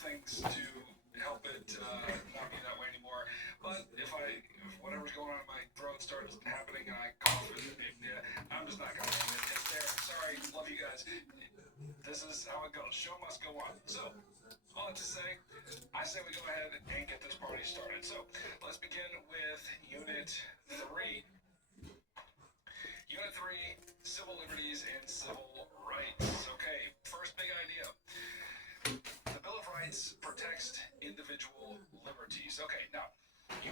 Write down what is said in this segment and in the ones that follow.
things to help it not be that way anymore. But if whatever's going on in my throat starts happening and I cough, I'm just not gonna name it. It's there. Sorry, love you guys. This is how it goes. Show must go on. So, all that to say, I say we go ahead and get this party started. So, let's begin with Unit 3. Unit 3, Civil Liberties and Civil Rights. Okay, first big idea. The Bill of Rights protects individual liberties. Okay, now,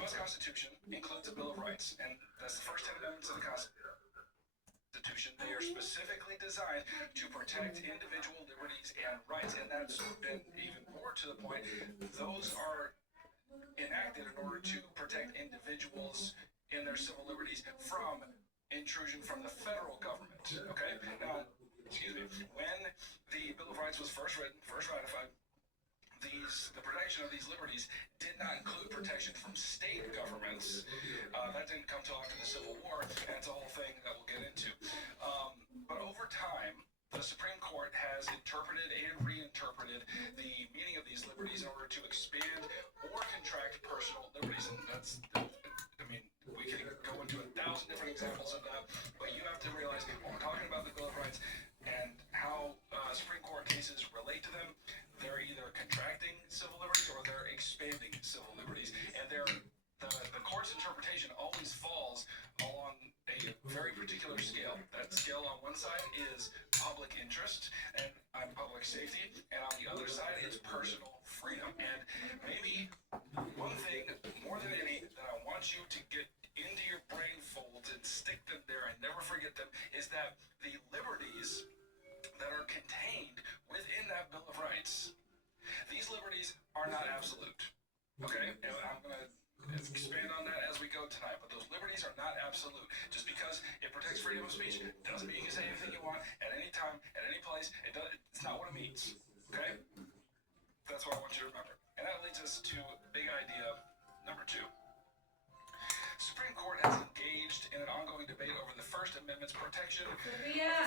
U.S. Constitution includes a Bill of Rights, and that's the first 10 amendments of the Constitution. They are specifically designed to protect individual liberties and rights, and that's been even more to the point. Those are enacted in order to protect individuals in their civil liberties from intrusion from the federal government. Okay? Now, when the Bill of Rights was first written, first ratified, the protection of these liberties did not include protection from state governments. That didn't come till after the Civil War, and it's a whole thing that we'll get into. But over time, the Supreme Court has interpreted and reinterpreted the meaning of these liberties in order to expand or contract personal liberties. And that's, we can go into 1,000 different examples of that, but you have to realize when we're talking about the Bill of Rights and how Supreme Court cases relate to them, they're either contracting civil liberties or they're expanding civil liberties. And the court's interpretation always falls along a very particular scale. That scale on one side is public interest and public safety, and on the other side is personal freedom. And maybe one thing more than any that I want you to get into your brain folds and stick them there and never forget them is that the liberties that are contained within that Bill of Rights, these liberties are not absolute. Okay? And I'm going to expand on that as we go tonight, but those liberties are not absolute. Just because it protects freedom of speech doesn't mean you can say anything you want at any time, at any place. It's not what it means. Okay? That's what I want you to remember. And that leads us to big idea number 2. Supreme Court has engaged in an ongoing debate over the First Amendment's protection of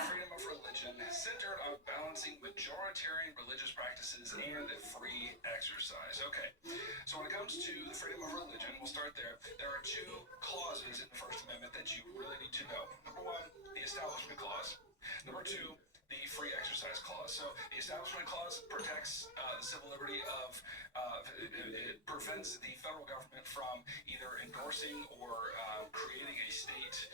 freedom of religion, centered on balancing majoritarian religious practices and free exercise. Okay, so when it comes to the freedom of religion, we'll start there. There are 2 clauses in the First Amendment that you really need to know. Number 1, the Establishment Clause. Number 2, the Free Exercise Clause. So the Establishment Clause protects the civil liberty of, it prevents the federal government from either endorsing or creating a state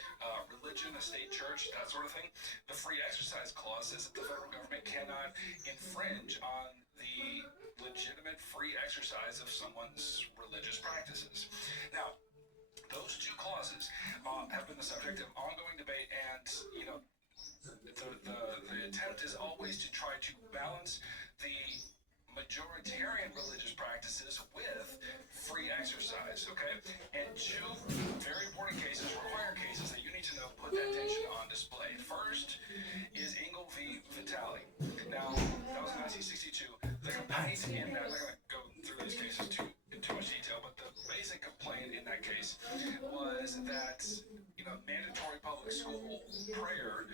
religion, a state church, that sort of thing. The Free Exercise Clause says that the federal government cannot infringe on the legitimate free exercise of someone's religious practices. Now, those 2 clauses have been the subject of ongoing debate, and, the attempt is always to try to balance the majoritarian religious practices with free exercise, okay? And 2 very important cases, required cases that you need to know, put that tension on display. First is Engel v. Vitale. Now, that was 1962. The complaint in that, I'm not going to go through these cases in too much detail, but the basic complaint in that case was that, mandatory public school prayer,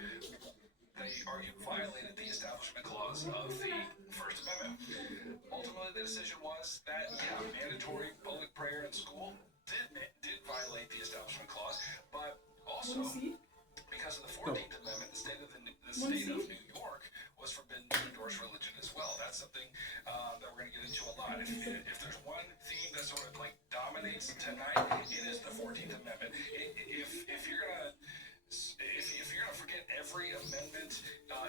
they argued, violated the Establishment Clause of the First Amendment. Ultimately, the decision was that, mandatory public prayer in school did violate the Establishment Clause, but also, because of the 14th Amendment, the state of New York was forbidden to endorse religion as well. That's something that we're going to get into a lot. If there's one theme that sort of dominates tonight, it is the 14th Amendment. If you're gonna forget every amendment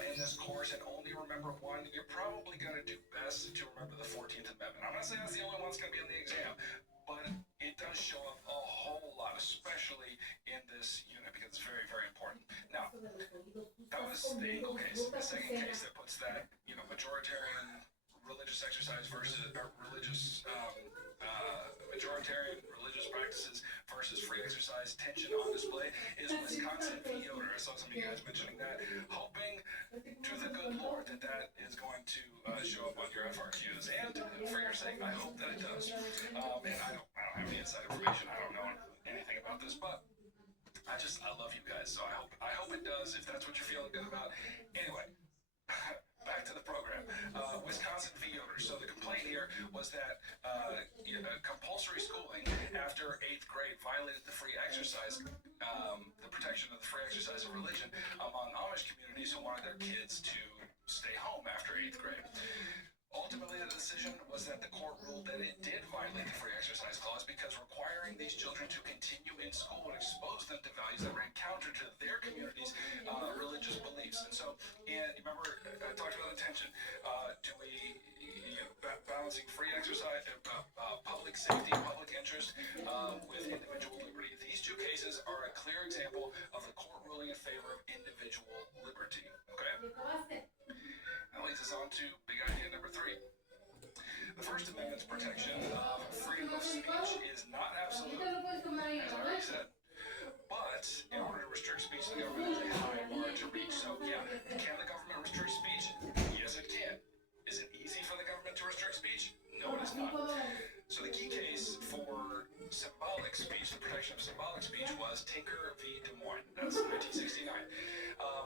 in this course and only remember one, you're probably gonna do best to remember the 14th Amendment. I'm not saying that's the only one that's gonna be on the exam, but it does show up a whole lot, especially in this unit, because it's very, very important. Now, that was the Engel case. The second case that puts that, majoritarian religious exercise versus majoritarian religious practices versus free exercise tension on display is Wisconsin v. Yoder. I saw some of you guys mentioning that, hoping to the good Lord that is going to show up on your FRQs. And for your sake, I hope that it does. And I don't have any inside information. I don't know anything about this, but I love you guys, so I hope it does, if that's what you're feeling good about. Anyway, back to the program. Wisconsin v. Yoder. So the complaint here compulsory schooling after 8th grade violated the free exercise, the protection of the free exercise of religion among Amish communities who wanted their kids to stay home after 8th grade. Ultimately, the decision was that the court ruled that it did violate the free exercise clause because requiring these children to continue in school would expose them to values that ran counter to their community's religious beliefs. And so, remember, I talked about the tension. Do we, balancing free exercise, public safety, public interest with individual liberty. These two cases are a clear example of the court ruling in favor of individual liberty. Okay? That leads us on to big idea number 3. The First Amendment's protection of freedom of speech is not absolute, as I already said. But in order to restrict speech, the government has a high bar to reach. So, yeah, can the government restrict speech? Yes, it can. Is it easy for the government to restrict speech? No, it is not. So the key case for symbolic speech, the protection of symbolic speech, was Tinker v. Des Moines. That's 1969.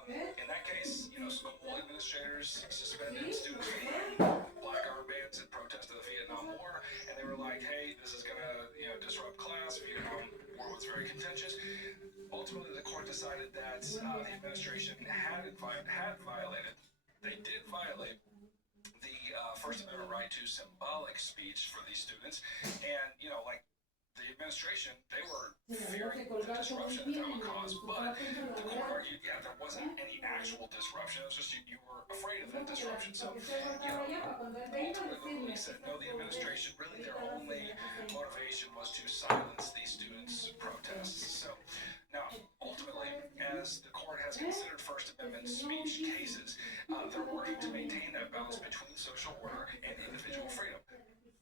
In that case, school administrators suspended students from wearing black armbands in protest of the Vietnam War, and they were like, hey, this is going to disrupt class. Vietnam War was very contentious. Ultimately, the court decided that the administration had violated, they did violate the First Amendment right to symbolic speech for these students. And, the administration, they were fearing the disruption that would cause, but the court argued, there wasn't any actual disruption. It was just you were afraid of that disruption. So, ultimately the ruling said, no, the administration, really their only motivation was to silence these students' protests. So, now, ultimately, as the court has considered First Amendment speech cases, they're working to maintain that balance between social order and individual freedom.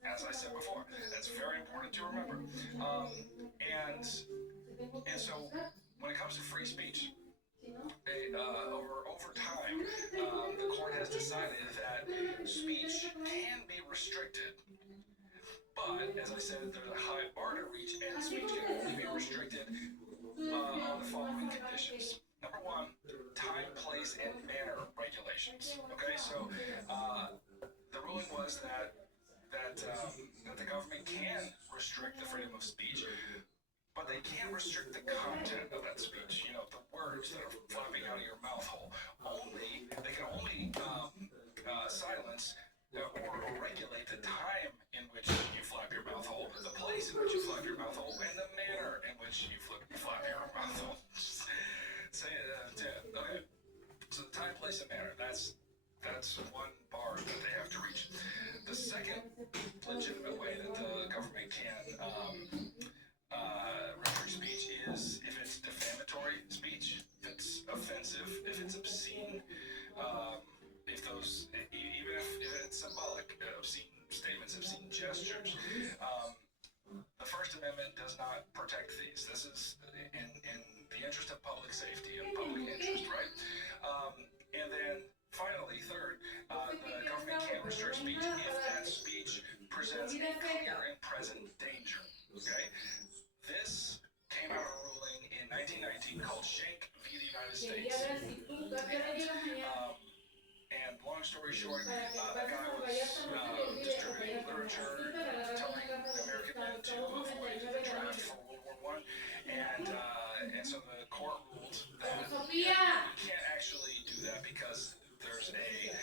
As I said before, that's very important to remember. And so, when it comes to free speech, over time, the court has decided that speech can be restricted. But, as I said, there's a high bar to reach, and speech can only be restricted on the following conditions. Number 1, time, place, and manner regulations. Okay, so the ruling was that the government can restrict the freedom of speech, but they can't restrict the content of that speech. The words that are flapping out of your mouth hole. They can only silence or regulate the time in which you flap your mouth hole, the place in which you flap your mouth hole, and the manner in which you flap your mouth hole. Say it. Okay. So the time, place, and manner. That's one bar that they have to reach. The second legitimate way that the government can restrict speech is if it's defamatory speech, if it's offensive, if it's obscene, even if it's symbolic, obscene statements, obscene gestures. The First Amendment does not protect these. This is in the interest of public safety and public interest, right? And then finally, third, the government can restrict speech if that speech presents a clear and present danger. Okay? This came out of a ruling in 1919 called Schenck v. the United States. And long story short, that guy was distributing literature, telling American men to avoid the draft for World War I. And so the court ruled that you can't actually do that because there's a very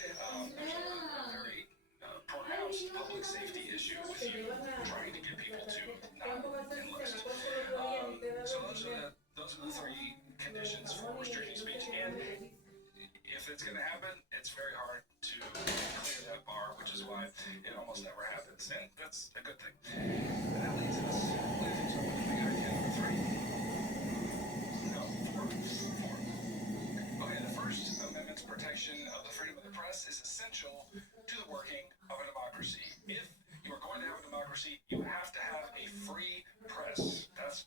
pronounced public safety issue with you trying to get people to not enlist. So those are the 3 conditions for restricting speech. And if it's going to happen, it's very hard to clear that bar, which is why it almost never happens. And that's a good thing. And that leads us up to big idea number 3. No, 4. Okay, the First Amendment's protection of the freedom of the press is essential to the working of a democracy. If you are going to have a democracy, you have to have a free press. That's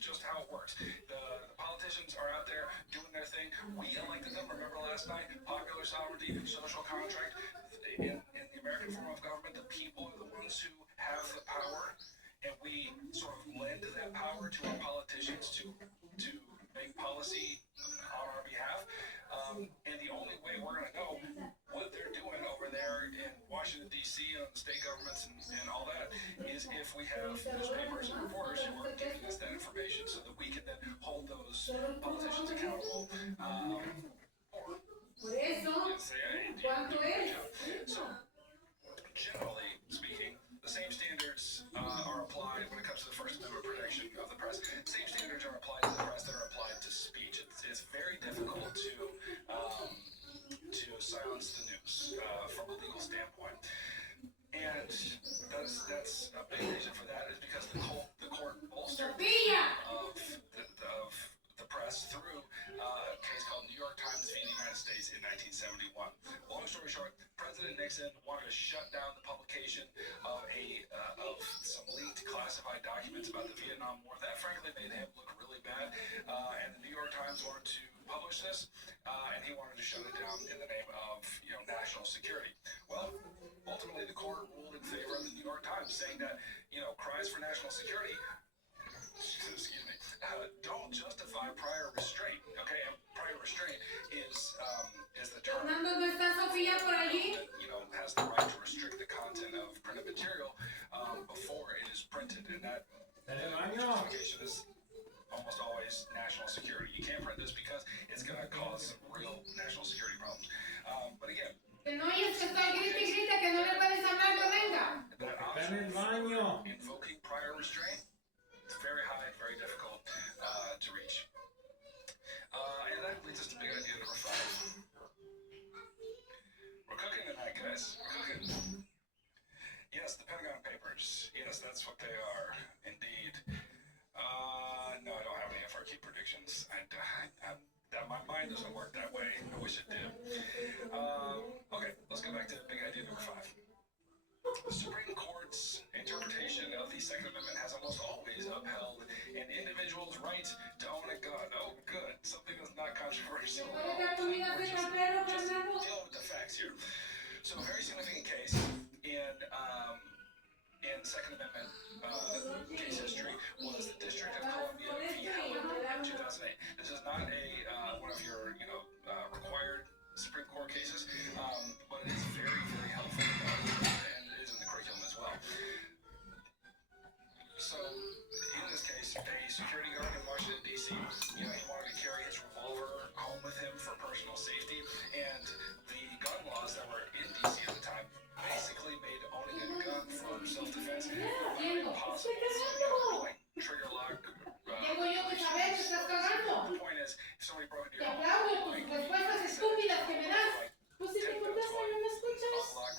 just how it works. The politicians are out there doing their thing. We elected them. Remember last night? Popular sovereignty, social contract. In the American form of government, the people are the ones who have the power, and we sort of lend that power to our politicians to make policy on our behalf. And the only way we're going to know what they're doing over there in Washington, D.C. and the state governments and all that is if we have newspapers and reporters who are giving us that information so that we can then hold those politicians accountable. Or say, hey, good job. So, generally speaking, the same standards are applied when it comes to the First Amendment protection of the press. Same standards are applied to the press that are applied to speech. It's very difficult to silence the news from a legal standpoint. And that's a big reason for that is because the court bolstered the press through a case called New York Times v. the United States in 1971. Long story short, President Nixon wanted to shut down the publication of some leaked classified documents about the Vietnam War. That frankly made him look really bad, and the New York Times wanted to publish this, and he wanted to shut it down in the name of national security. Well, ultimately the court ruled in favor of the New York Times, saying that cries for national security don't justify prior restraint. Okay, and prior restraint is the term that has the right to restrict the content of printed material before it is printed, and that justification is almost always national security. You can't print this because it's going to cause some real national security problems. But again, that option for invoking prior restraint, it's very high, very difficult to reach. And that leads us to big idea number 5. We're cooking tonight, guys. We're cooking. Yes, the Pentagon Papers. Yes, that's what they are, indeed. No, I don't have any FRQ predictions. My mind doesn't work that way. I wish it did. Okay, let's go back to big idea number 5. The Supreme Court's interpretation of the Second Amendment has almost always upheld an individual's right to own a gun. Oh, good. Something that's not controversial. Just deal with the facts here. So, a very significant case in Second Amendment case history was the District of Columbia v. Howard in 2008. This is not one of your required Supreme Court cases, but it is very, very helpful and it is in the curriculum as well. So, in this case, a security guard in Washington, D.C., he wanted to carry his revolver home with him for personal safety, and the gun laws that were in D.C. at the time basically made owning a gun for self-defense impossible. So, trigger lock. The point is, if somebody broke into your home, unlock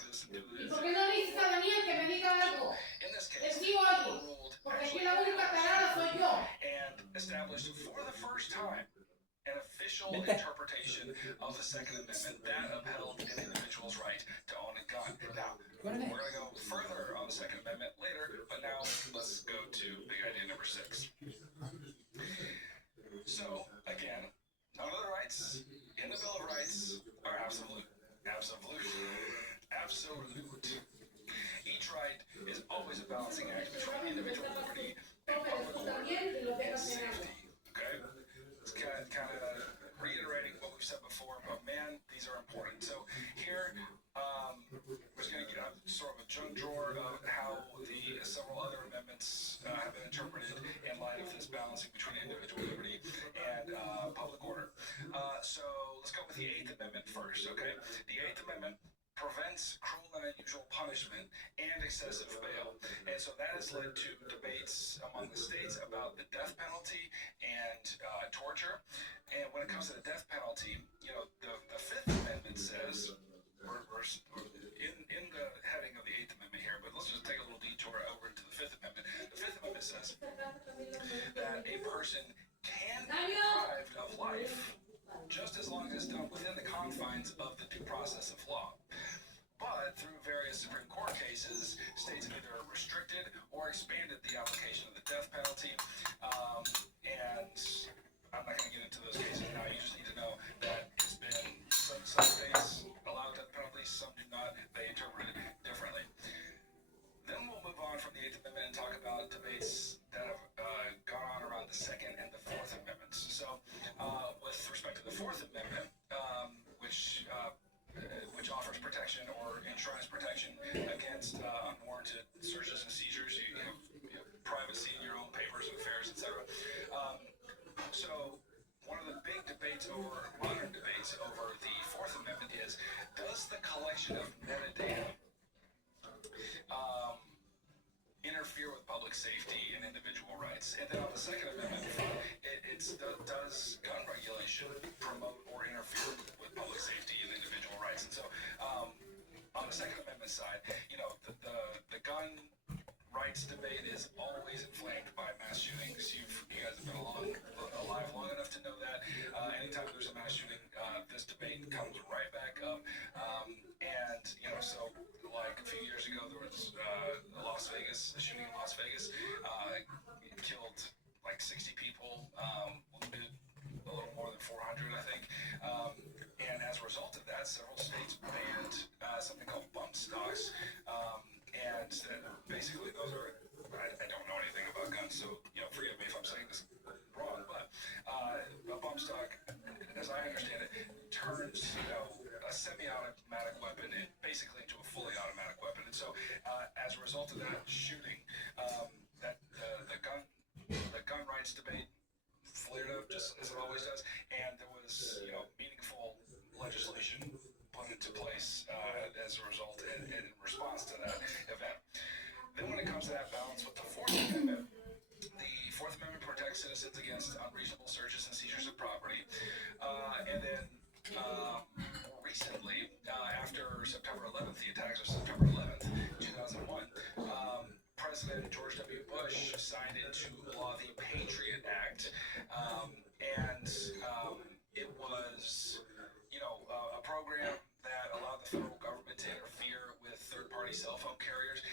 this and do this. In this case, ruled and established for the first time an official interpretation of the Second Amendment that upheld an individual's right to own a gun. Now, we're going to go further on the Second Amendment later, but now let's go to big idea number 6. So, again, none of the rights in the Bill of Rights are absolute. Absolute. Absolute. Each right is always a balancing act between individual liberty and public order and safety. Okay? It's kind of reiterating what we've said before, but man, these are important. So here, we're just going to get sort of a junk drawer of how the several other amendments have been interpreted in light of this balancing between individual liberty and public order. So let's go with the 8th Amendment first, okay? The 8th Amendment prevents cruel and unusual punishment and excessive bail. And so that has led to debates among the states about the death penalty and torture. And when it comes to the death penalty, the 5th Amendment says, we're in the heading of the 8th Amendment here, but let's just take a little detour over to the 5th Amendment. The 5th Amendment says that a person can be deprived of life just as long as done within the confines of the due process of law. But through various Supreme Court cases, states have either restricted or expanded the application of the death penalty. And I'm not going to get into those cases now. You just need to know that it's been some states allow death penalties, some do not. They interpret it differently. Then we'll move on from the 8th Amendment and talk about debates that have gone on around the 2nd and the 4th Amendments. So, with respect to the 4th Amendment, which offers protection or enshrines protection against unwarranted searches and seizures, you does the collection of metadata interfere with public safety and individual rights? And then on the Second Amendment front, does gun regulation promote or interfere with public safety and individual rights? And so on the Second Amendment side, the gun rights debate is always inflamed by mass shootings. You guys have been alive long enough to know that. Anytime there's a mass shooting, this debate comes right back up. So like a few years ago, there was a shooting in Las Vegas. It killed like 60 people, wounded a little more than 400, I think. And as a result of that, several states banned something called bump stocks. And basically those are, I don't know anything about guns, so forgive me if I'm saying this wrong, but a bump stock, as I understand it, turns a semi-automatic weapon basically into a fully automatic weapon. And so as a result of that shooting, the gun rights debate flared up just as it always does, and there was meaningful legislation put into place as a result and in response to that event. Then when it comes to that balance with the Fourth Amendment, the Fourth Amendment protects citizens against unreasonable searches and seizures of property. And then more recently, after September 11th, the attacks of September 11th, 2001, President George W. Bush signed into law the Patriot Act. It was, a program that allowed the federal government to interfere with third-party cell phone carriers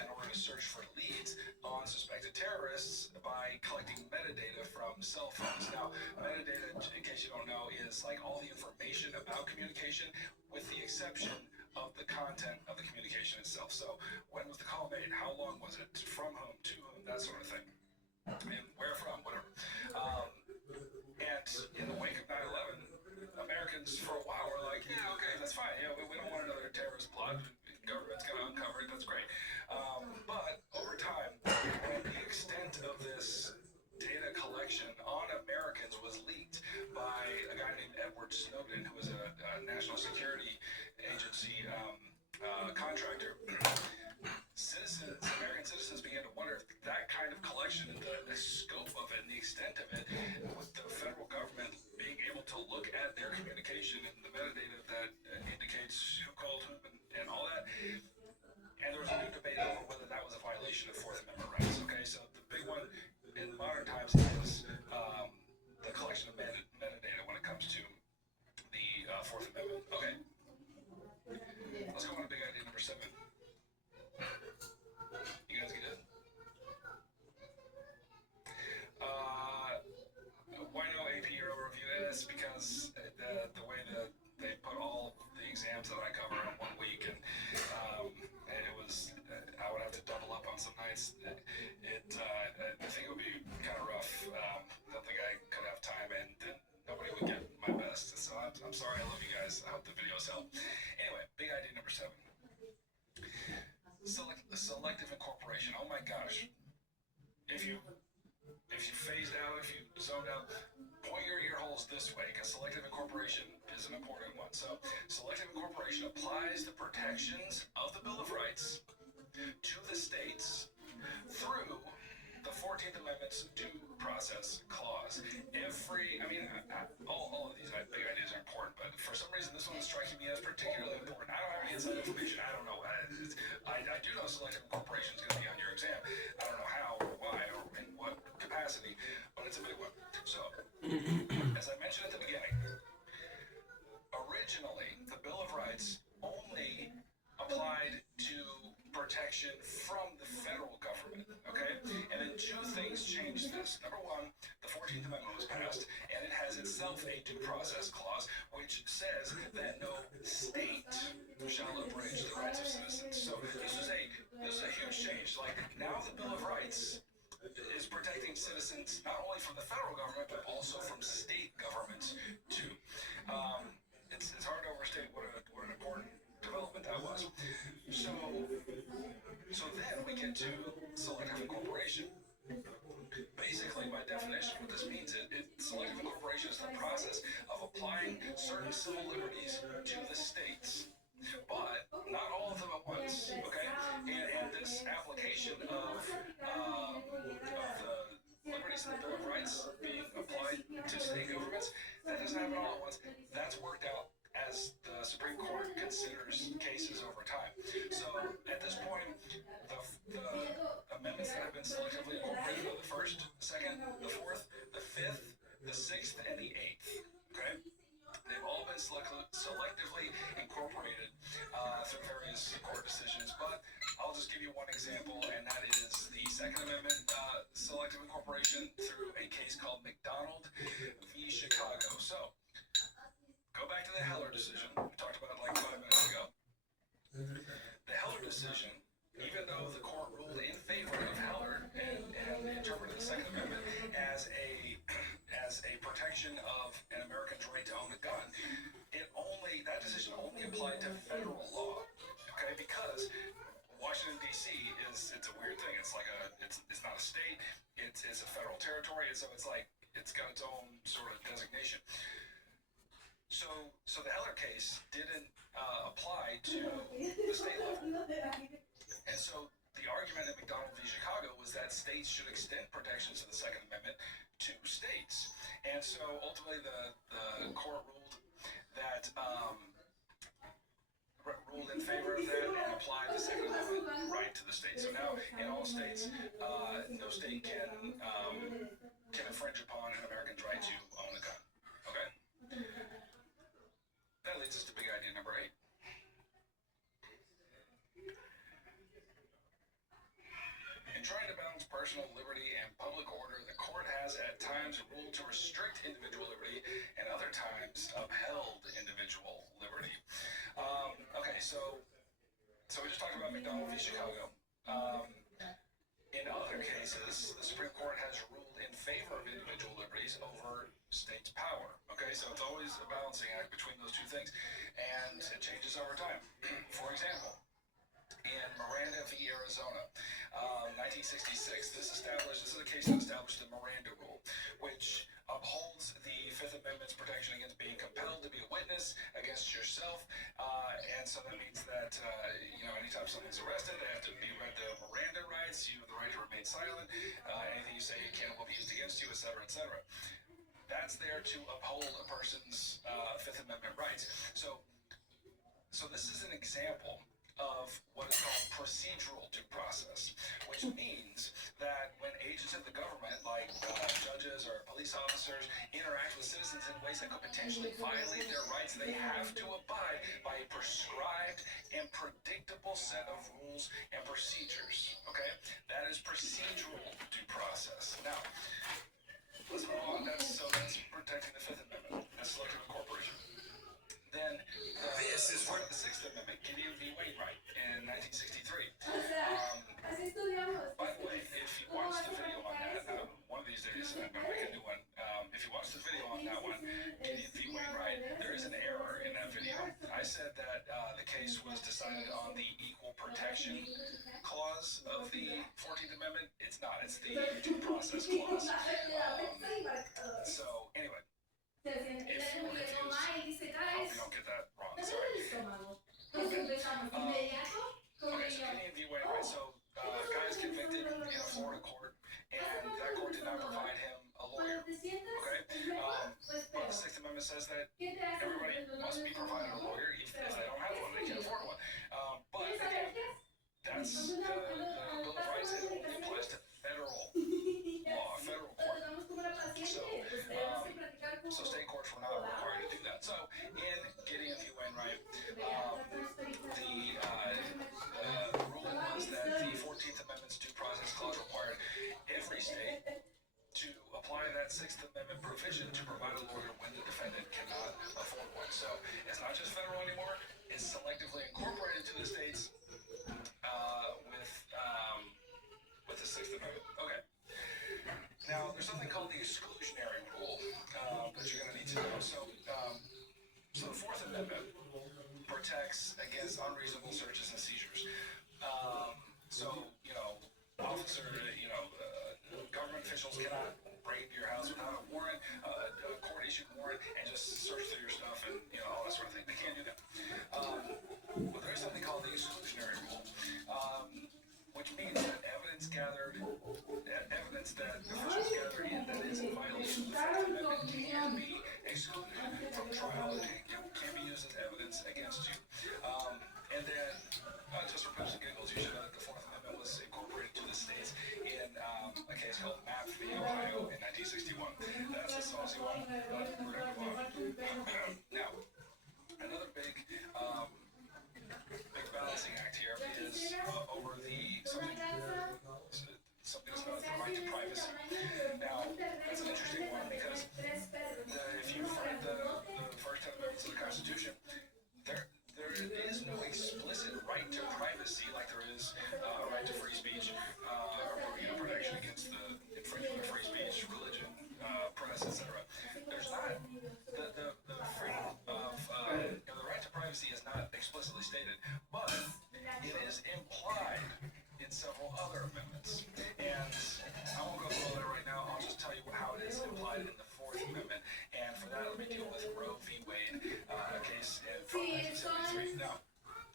in order to search for leads on suspected terrorists by collecting metadata from cell phones. Now, metadata, in case you don't know, is like all the information about communication with the exception of the content of the communication itself. So when was the call made? How long was it? From whom? To whom? That sort of thing. And where from? Whatever. And in the wake of 9/11, Americans for a while were like, yeah, okay, that's fine. We don't want another terrorist plot. The government's going to uncover it. That's great. But over time, when the extent of this data collection on Americans was leaked by a guy named Edward Snowden, who was a national security agency contractor, American citizens began to wonder if that kind of collection, the scope of it, and the extent of it, with the federal government being able to look at their communication and the metadata that indicates who called whom and all that. And there was a new debate over whether that was a violation of Fourth Amendment rights. Okay, so the big one in modern times is the collection of metadata when it comes to the Fourth Amendment. Okay, let's go on to big idea number 7. You guys get it? Why no AP Euro review? It's because the way that they put all the exams that I cover in 1 week, and it was, I would have to double up on some nights. I think it would be kind of rough. I don't think I could have time, and then nobody would get my best. So I'm sorry. I love you guys. I hope the videos help. Anyway, big idea number 7. Selective incorporation. Oh my gosh. If you phased out, if you zoned out, point your ear holes this way, because selective incorporation is an important one. So selective incorporation applies the protections of the Bill of Rights to the states through the 14th Amendment's due process clause. All of these big ideas are important, but for some reason this one is striking me as particularly important. I don't have any inside information. I don't know. I do know selective incorporation is going to be on your exam. I don't know how, or why, or in what capacity, but it's a big one. So, as I mentioned at the beginning, originally the Bill of Rights only applied to protection from the federal government, okay? And then 2 things changed this. Number 1, the 14th Amendment was passed, and it has itself a due process clause, which says that no state shall abridge the rights of citizens. So this is a huge change. Like, now the Bill of Rights is protecting citizens not only from the federal government, but also from state governments, too. It's hard to overstate what an important development that was. So then we get to selective incorporation. Basically, by definition, what this means is selective incorporation is the process of applying certain civil liberties to the states to the Bill of Rights being applied to state governments. That doesn't happen all at once. That's worked out as the Supreme Court considers cases over time. So at this point, the amendments that have been selectively incorporated are the first, the second, the fourth, the fifth, the sixth, and the eighth. Okay? They've all been selectively incorporated through various court decisions, but I'll just give you one example, and that is the Second Amendment selective incorporation through a case called McDonald v. Chicago. So, go back to the Heller decision. We talked about it like 5 minutes ago. The Heller decision, even though the court ruled in favor of Heller and interpreted the Second Amendment as a protection of an American's right to own a gun, that decision only applied to federal law. Okay, because Washington D.C. it's a weird thing. It's not a state. It's a federal territory, and so it's got its own sort of designation. So the Heller case didn't apply to the state level. And so the argument in McDonald v. Chicago was that states should extend protections of the Second Amendment to states. And so ultimately the court ruled that ruled in favor of that and applied the Second Amendment right to the state. So now in all states, no state can infringe upon an American's right to own a gun. Okay? That leads us to big idea number 8. In trying to balance personal liberty and public order, the court has at times ruled to restrict individual liberty and other times upheld individual liberty. Okay, so we just talked about McDonald v. Chicago. In other cases, the Supreme Court has ruled in favor of individual liberties over states' power. Okay, so it's always a balancing act between those two things, and it changes over time. For example, in Miranda v. Arizona, 1966, this is a case that established the Miranda Rule, which upholds the Fifth Amendment's protection against being compelled to be a witness against yourself, and so that means that anytime someone's arrested, they have to be read the Miranda rights. You have the right to remain silent. Anything you say can will be used against you, etc., etc. That's there to uphold a person's Fifth Amendment rights. So this is an example of what is called procedural due process, which means that when agents of the government, like judges or police officers, interact with citizens in ways that could potentially violate their rights, they have to abide by a prescribed and predictable set of rules and procedures. Okay? That is procedural due process. Now, let's move on. That's protecting the Fifth Amendment. That's selective incorporation. Then this is part of the Sixth Amendment, Gideon v. Wainwright in 1963. By the way, if you watch the video on that, one of these days I'm going to make a new one. If you watch the video on that one, Gideon v. Wainwright, there is an error in that video. I said that the case was decided on the Equal Protection Clause of the 14th Amendment. It's not. It's the Due Process Clause. So, anyway. If you're confused, I hope you don't get that wrong. Sorry. Okay, so Gideon v. Wainwright. So, guy is convicted in a Florida court, and that court did not provide him a lawyer. Okay? But the Sixth Amendment says that everybody must be provided a lawyer if they don't have one, they can't afford one. But again, that's the Bill of Rights. It only applies to federal law, federal court. So state courts were not required to do that. So in Gideon v. Wainwright, the ruling was that the 14th Amendment's Due Process Clause required every state to apply that Sixth Amendment provision to provide a lawyer when the defendant cannot afford one. So it's not just federal anymore; it's selectively incorporated to the states with the Sixth Amendment. Okay. Now, there's something called the exclusionary rule that you're going to need to know. So the Fourth Amendment protects against unreasonable searches and seizures. Government officials cannot raid your house without a warrant, a court-issued warrant, and just search through your stuff and all that sort of thing. They can't do that. But there's something called the exclusionary rule, which means that evidence that officials gather in trial. It can't be used as evidence against you. And then, just for pictures and giggles, you should know that the Fourth Amendment was incorporated to the states in a case called Mapp v. Ohio in 1961. That's a saucy one, but we're going to move on. Now, another big balancing act here is over something that's known as the right to privacy. Now, that's an interesting one because if you've read the first 10 amendments of the Constitution, there is no explicit right to privacy like there is a right to free speech or protection against the infringement of free speech, religion, press, etc. There's not the freedom of the right to privacy is not explicitly stated, but it is implied in several other amendments. And I won't go through all that right now. I'll just tell you how it is implied in the Fourth Amendment. And for that, let me deal with Roe v. Wade, a case from 1973. Now,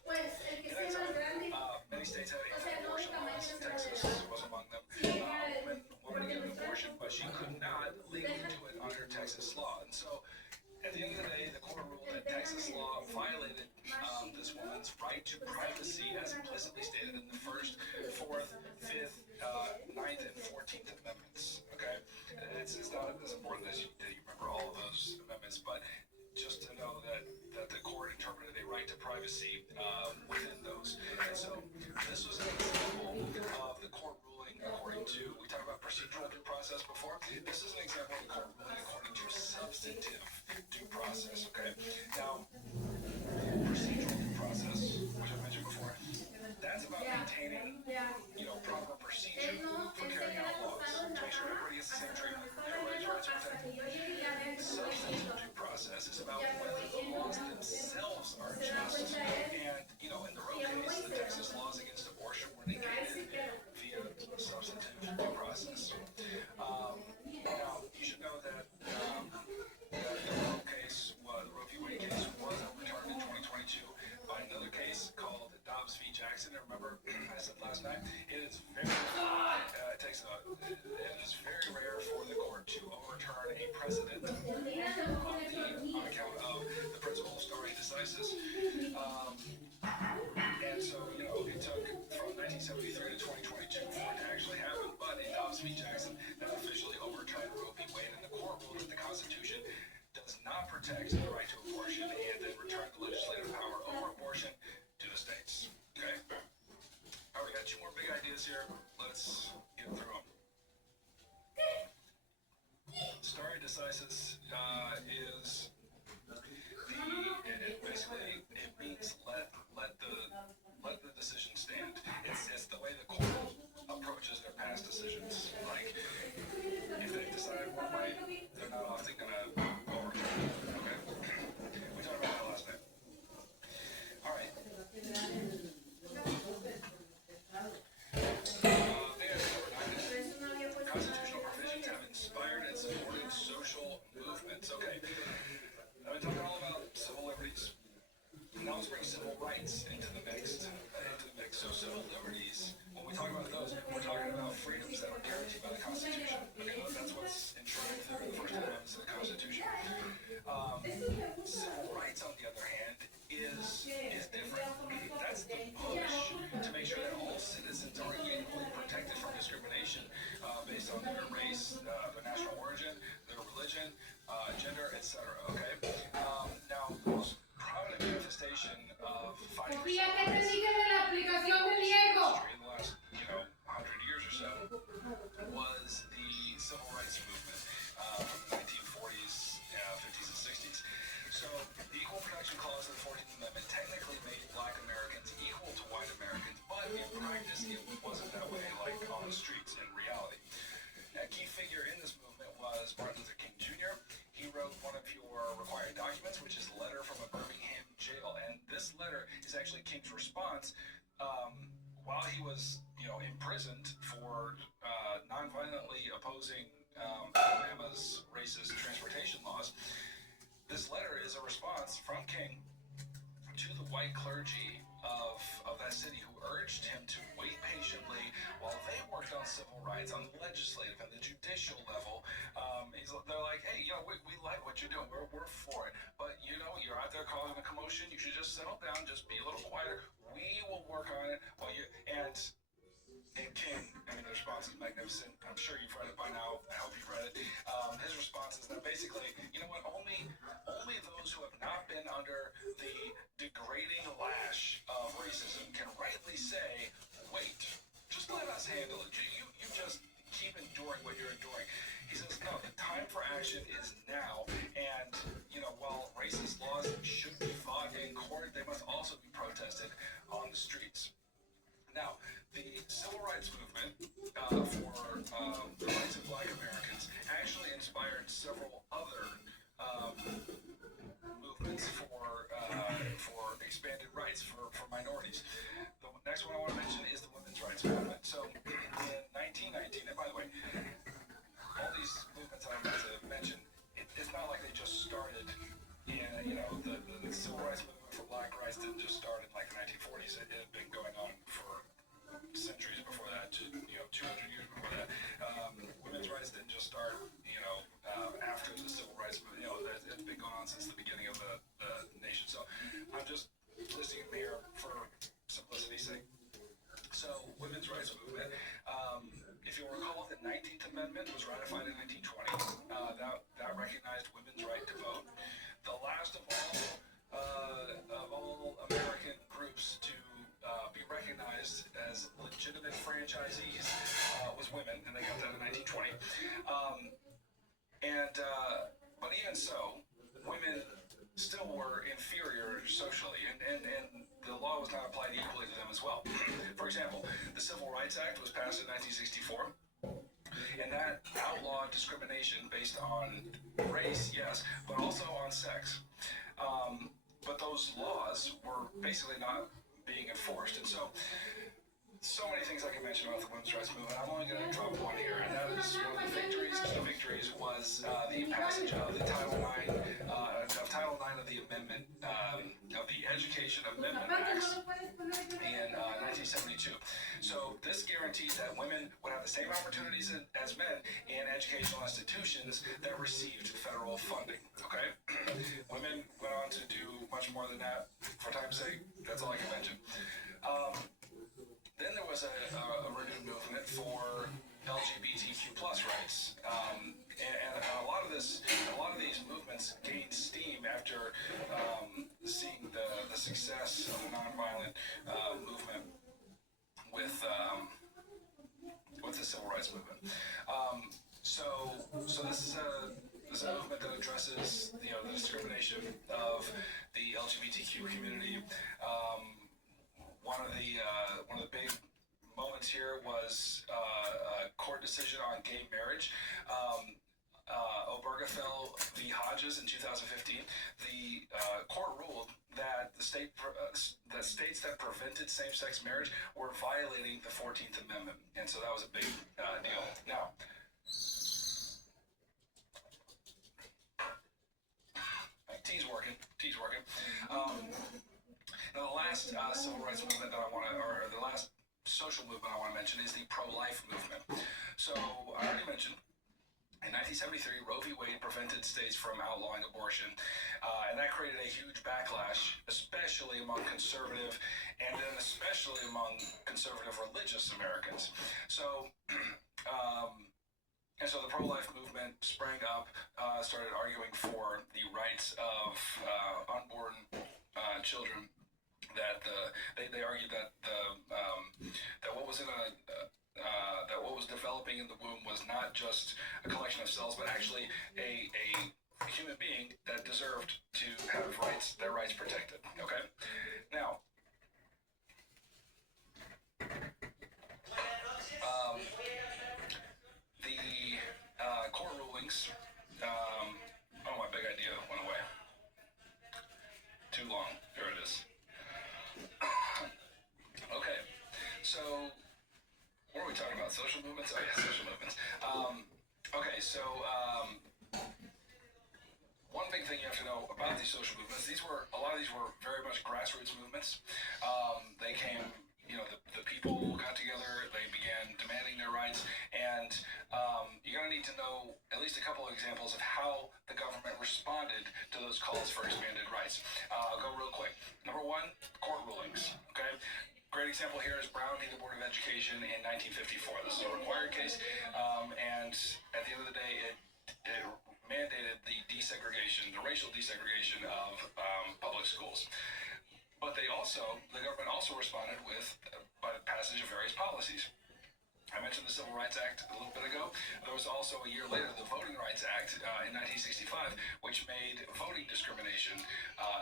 in that time, many states had anti-abortion laws. Texas was among them. Woman get an abortion, but she could not legally do it under Texas law. And so, at the end of the day, the court ruled that Texas law violated this woman's right to privacy as implicitly stated in the First, Fourth, Fifth, Ninth, and 14th Amendments. Okay? It's not as important as that you remember all of those amendments, but just to know that the court interpreted a right to privacy within those. And so this was an example of the court ruling according to, we talked about procedural due process before. This is an example of the court ruling according to substantive due process, okay? Now, procedural due process, which I mentioned before, that's about maintaining, proper procedure for carrying out laws to make sure everybody gets the same treatment, everybody's rights are protected. Substantive due process is about whether the laws themselves are just. And, in the Roe case, the Texas laws against abortion were negated via substantive due process. Now, you should know that the Roe case, the Roe v. Wade case, was overturned in 2022 by another case called Dobbs v. Jackson. And remember, I said last night, it is very rare for the court to overturn a precedent on account of the principle of stare decisis. And so, it took from 1973 to 2022 for it to actually happen. But in Dobbs v. Jackson, that officially overturned Roe v. Wade, and the court ruled that the Constitution does not protect the right to abortion and then returned the legislative power over abortion to the states. Okay? All right, we got two more big ideas here. Let's get through them. Stare decisis is it means let the decision stand. It's the way the court approaches their past decisions. Like, if they decide one way, they're not often gonna overturn it. Okay? We talked about that last night. All right. Constitutional provisions have inspired and supported social movements. Okay. I've been talking all about civil liberties. Now let's bring civil rights into the mix. So civil liberties, when we talk about those, we're talking about freedoms that are guaranteed by the Constitution. Okay, that's what's enshrined through the First Amendment of the Constitution. Civil rights, on the other hand, is different. That's the push to make sure that all citizens are equally protected from discrimination based on their race, their national origin, their religion, gender, etc. Okay. Now, the most prominent manifestation of fighting for civil rights in the last, 100 years or so was the civil rights movement from the 1940s, 50s, and 60s. So the Equal Protection Clause of the 14th Amendment technically made Black Americans equal to white Americans, but in practice it wasn't that way, like on the streets in reality. A key figure in this movement was Martin Luther King Jr. He wrote one of your required documents, which is a letter from a Birmingham jail, and this letter is actually King's response while he was, imprisoned for nonviolently opposing Alabama's racist transportation laws. This letter is a response from King to the white clergy of that city who urged him to wait patiently while they worked on civil rights on the legislative and the judicial level. They're like, hey, we like what you're doing. We're for it. But, you're out there causing a commotion. You should just settle down. Just be a little quieter. We will work on it while you... And King, the response is magnificent. I'm sure you've read it by now. I hope you've read it. His response is that basically, only those who have not been under the degrading lash of racism can rightly say, wait, just let us handle it. You just keep enduring what you're enduring. He says, no, the time for action is now. And, while racist laws should be fought in court, they must also be protested on the streets. Now, the civil rights movement for the rights of Black Americans actually inspired several other movements for expanded rights for minorities. The next one I want to mention is the women's rights movement. So, in 1919, and by the way, all these movements I'm about to mention, it's not like they just started in, the civil rights movement for Black rights didn't just start in like the 1940s. It had been going on for centuries before that, 200 years before that. Women's rights didn't just start, after the civil rights movement. It's been going on since the beginning of the nation. So I'm just listing them here for simplicity's sake. So, women's rights movement. If you'll recall, the 19th Amendment was ratified in 1920. That recognized women's right to vote. The last of all American groups to be recognized as legitimate franchisees was women, and they got that in 1920. But even so, women still were inferior socially, and the law was not applied equally to them as well. For example, the Civil Rights Act was passed in 1964, and that outlawed discrimination based on race, yes, but also on sex. But those laws were basically not being enforced, and so many things I can mention about the women's rights movement. I'm only going to drop one here, and that is one of the victories. Key victories was the passage of the Title IX of the Amendment of the Education Amendment Acts in 1972. So this guaranteed that women would have the same opportunities as men in educational institutions that received federal funding. Okay, women went on to do much more than that. For time's sake, that's all I can mention. Then there was a renewed movement for LGBTQ plus rights, and a lot of these movements gained steam after seeing the success of the nonviolent movement with the civil rights movement. So this is a movement that addresses the discrimination of the LGBTQ community. One of the big moments here was a court decision on gay marriage. Obergefell v. Hodges in 2015. The court ruled that the states that prevented same-sex marriage were violating the 14th Amendment, and so that was a big deal. Now, T's working. Now, the last civil rights movement that I want to, or the last social movement I want to mention is the pro-life movement. So, I already mentioned, in 1973, Roe v. Wade prevented states from outlawing abortion, and that created a huge backlash, especially among conservative, and then especially among conservative religious Americans. So, so the pro-life movement sprang up, started arguing for the rights of unborn children. That they argued that what was that what was developing in the womb was not just a collection of cells, but actually a human being that deserved to have their rights protected. Okay, now. The court rulings. My big idea went away. Too long. Here it is. Okay, so what are we talking about? Social movements? Oh yeah, social movements. Okay, so one big big thing you have to know about these social movements, a lot of these were very much grassroots movements. They came, the people got together, they began demanding their rights, and you're going to need to know at least a couple of examples of how the government responded to those calls for expanded rights. I'll go real quick. Number one, court rulings. Okay. Great example here is Brown v. the Board of Education in 1954. This is a required case, and at the end of the day, it mandated the racial desegregation of public schools. But the government also responded by the passage of various policies. I mentioned the Civil Rights Act a little bit ago. There was also a year later the Voting Rights Act in 1965, which made voting discrimination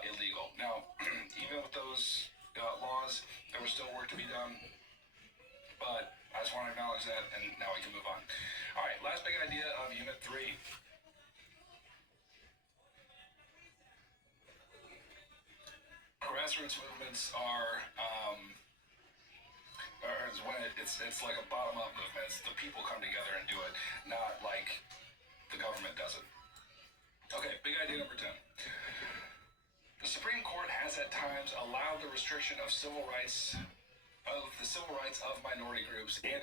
illegal. Now, even with those laws, there was still work to be done, but I just want to acknowledge that, and now we can move on. All right, last big idea of Unit 3. Grassroots movements are when it's like a bottom-up movement. It's the people come together and do it, not like the government does it. Okay, big idea number 10. The Supreme Court has at times allowed the restriction of the civil rights of minority groups and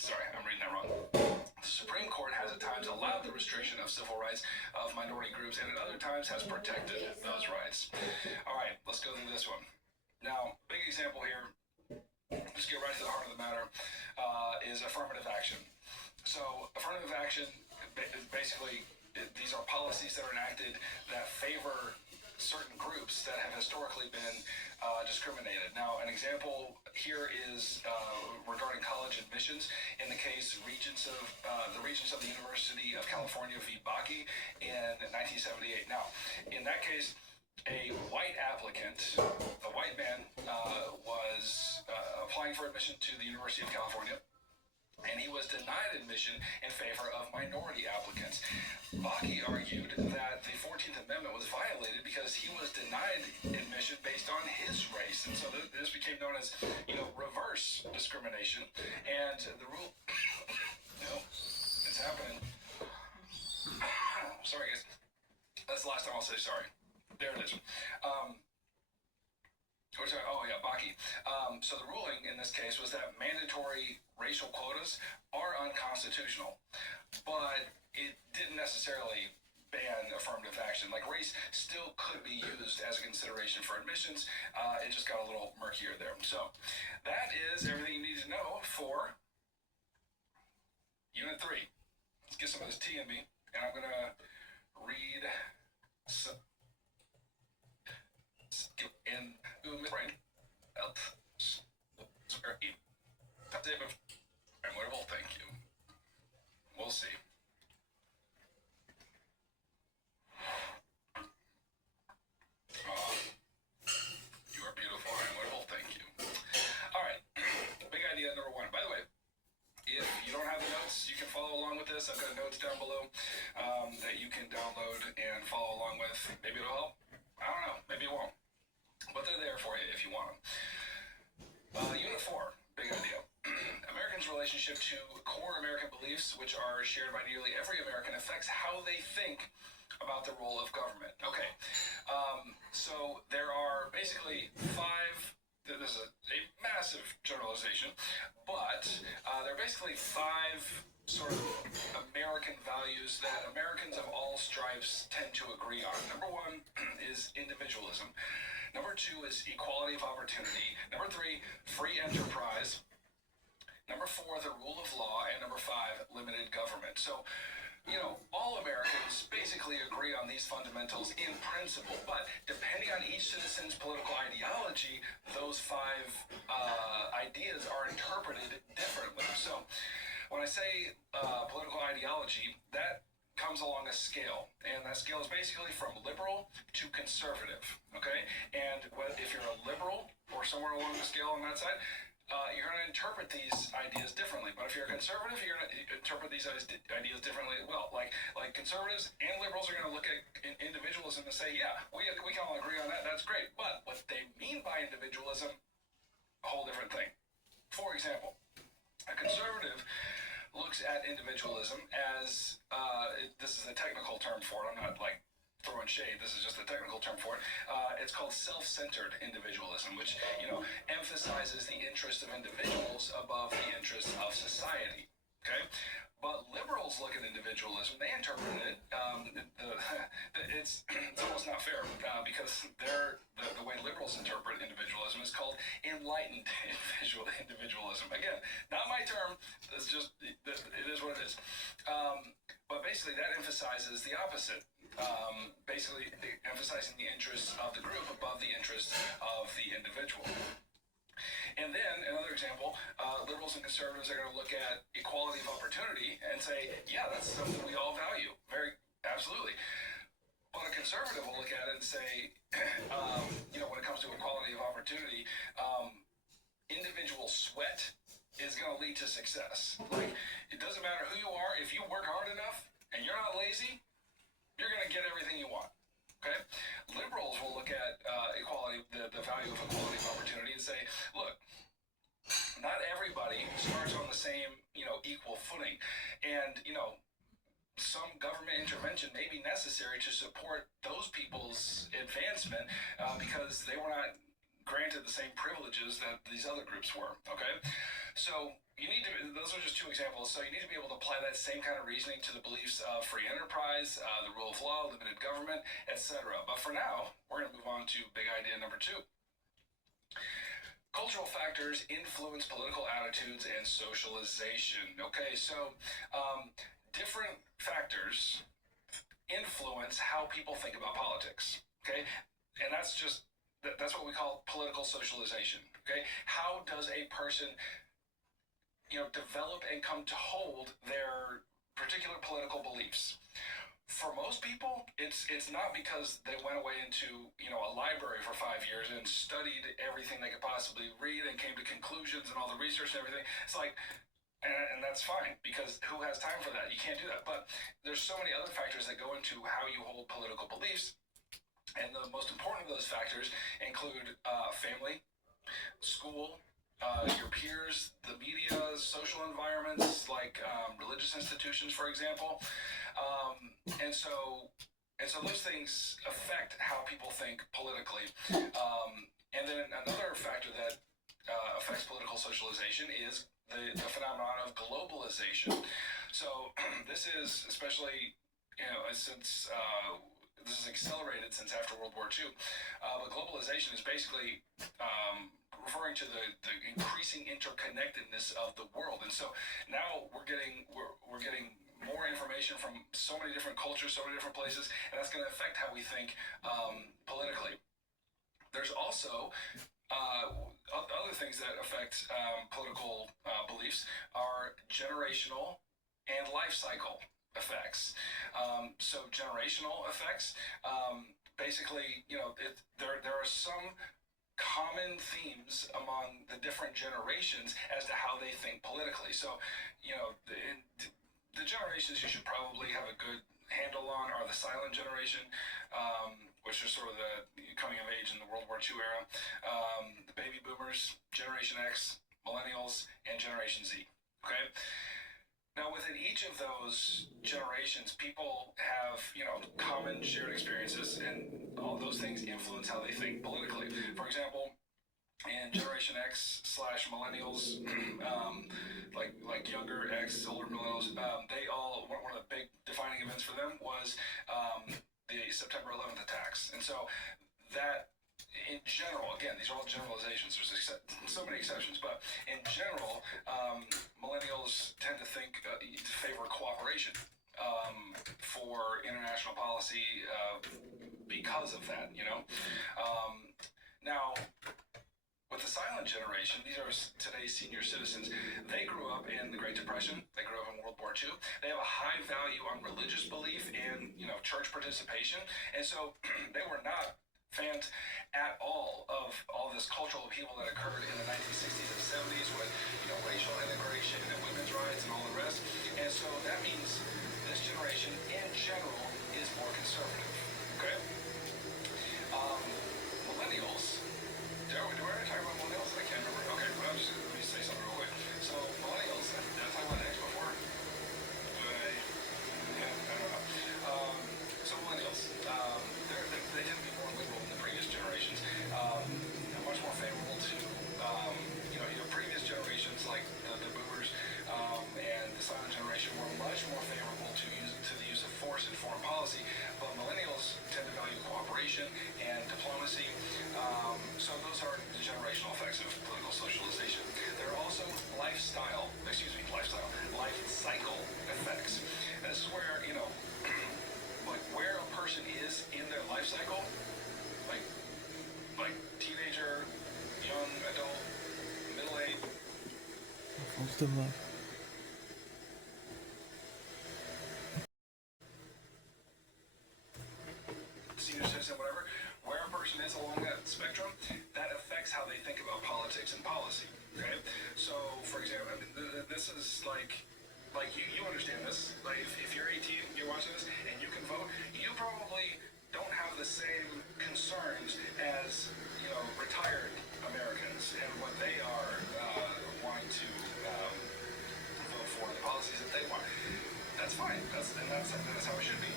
sorry, I'm reading that wrong. The Supreme Court has at times allowed the restriction of civil rights of minority groups and at other times has protected those rights. All right, let's go through this one. Now, big example here, just get right to the heart of the matter, is affirmative action. So affirmative action, basically, these are policies that are enacted that favor certain groups that have historically been discriminated. Now, an example here is regarding college admissions. In the case the Regents of the University of California v. Bakke in 1978. Now, in that case, a white man, was applying for admission to the University of California, and he was denied admission in favor of minority applicants. Bakke argued that the 14th Amendment was violated because he was denied admission based on his race. And so this became known as, reverse discrimination. And the rule, it's happening. Sorry, guys. That's the last time I'll say sorry. There it is. Bakke. So the ruling in this case was that mandatory racial quotas are unconstitutional, but it didn't necessarily ban affirmative action. Like, race still could be used as a consideration for admissions. It just got a little murkier there. So that is everything you need to know for Unit 3. Let's get some of this tea in me, and I'm going to read some in brain health. Thank you. We'll see. You are beautiful. I'm wonderful. Thank you. All right. Big idea number 1. By the way, if you don't have the notes, you can follow along with this. I've got notes down below that you can download and follow along with. Maybe it'll help. I don't know. Maybe it won't. But they're there for you if you want them. Unit 4, big idea. Americans' relationship to core American beliefs, which are shared by nearly every American, affects how they think about the role of government. Okay, so there are basically 5, this is a massive generalization, but there are basically 5 sort of American values that Americans of all stripes tend to agree on. Number 1 is individualism. Number 2 is equality of opportunity. Number 3, free enterprise. Number 4, the rule of law. And number 5, limited government. So, all Americans basically agree on these fundamentals in principle, but depending on each citizen's political ideology, those 5 ideas are interpreted differently. So, when I say political ideology, that comes along a scale, and that scale is basically from liberal to conservative, okay? And if you're a liberal or somewhere along the scale on that side, you're going to interpret these ideas differently. But if you're a conservative, you're going to interpret these ideas differently as well. Like conservatives and liberals are going to look at individualism and say, yeah, we can all agree on that, that's great. But what they mean by individualism, a whole different thing. For example, a conservative looks looks at individualism as this is a technical term for it. I'm not like throwing shade. This is just a technical term for it. It's called self-centered individualism, which emphasizes the interest of individuals above the interests of society. Okay. But liberals look at individualism, they interpret it, it's almost not fair because the way liberals interpret individualism is called enlightened individualism. Again, not my term, it is what it is. But basically that emphasizes the opposite, basically emphasizing the interests of the group above the interests of the individual. And then, another example, liberals and conservatives are going to look at equality of opportunity and say, yeah, that's something we all value. Very, absolutely. But a conservative will look at it and say, when it comes to equality of opportunity, individual sweat is going to lead to success. Like, it doesn't matter who you are, if you work hard enough and you're not lazy, you're going to get everything you want. Okay? Liberals will look at equality, the value of equality of opportunity and say, look, not everybody starts on the same, equal footing. And, some government intervention may be necessary to support those people's advancement because they were not granted the same privileges that these other groups were. Okay? So those are just two examples. So you need to be able to apply that same kind of reasoning to the beliefs of free enterprise, the rule of law, limited government, etc. But for now, we're going to move on to big idea number 2. Cultural factors influence political attitudes and socialization. Okay, so different factors influence how people think about politics. Okay, and that's what we call political socialization. Okay, how does a person develop and come to hold their particular political beliefs? For most people, it's not because they went away into a library for 5 years and studied everything they could possibly read and came to conclusions and all the research and everything. It's like, and that's fine because who has time for that? You can't do that. But there's so many other factors that go into how you hold political beliefs, and the most important of those factors include family, school, your peers, the media, social environments like religious institutions, for example. And so those things affect how people think politically. And then another factor that affects political socialization is the phenomenon of globalization. So this is especially, since this is accelerated since after World War II. But globalization is basically referring to the increasing interconnectedness of the world. And so now we're getting more information from so many different cultures, so many different places, and that's going to affect how we think politically. There's also other things that affect political beliefs are generational and life cycle effects. So generational effects, basically, there are some common themes among the different generations as to how they think politically. So, the generations you should probably have a good handle on are the silent generation, which is sort of the coming of age in the World War II era, the baby boomers, Generation X, millennials, and Generation Z. Okay? Now, within each of those generations, people have, common shared experiences, and all of those things influence how they think politically. For example, in Generation X / millennials, like younger X, older millennials, they all, one of the big defining events for them was the September 11th attacks. And so that, in general, again, these are all generalizations, there's so many exceptions, but in general, millennials tend to favor cooperation for international policy because of that, Now, with the silent generation, these are today's senior citizens. They grew up in the Great Depression. They grew up in World War II. They have a high value on religious belief and, church participation. And so they were not fans at all of all this cultural upheaval that occurred in the 1960s and 70s with, racial integration and women's rights and all the rest. And so that means this generation in general is more conservative. Okay? Millennials, do I already talk about millennials? I can't remember. Okay, well, let me say something real quick. So millennials, did I talk about X before? Most of love. Senior citizen, whatever, where a person is along that spectrum, that affects how they think about politics and policy. Okay, so for example, I mean, this is like you understand this. Like if you're 18, you're watching this, and you can vote, you probably don't have the same concerns as retired Americans and what they are wanting to vote for, the policies that they want. That's fine. That's how it should be.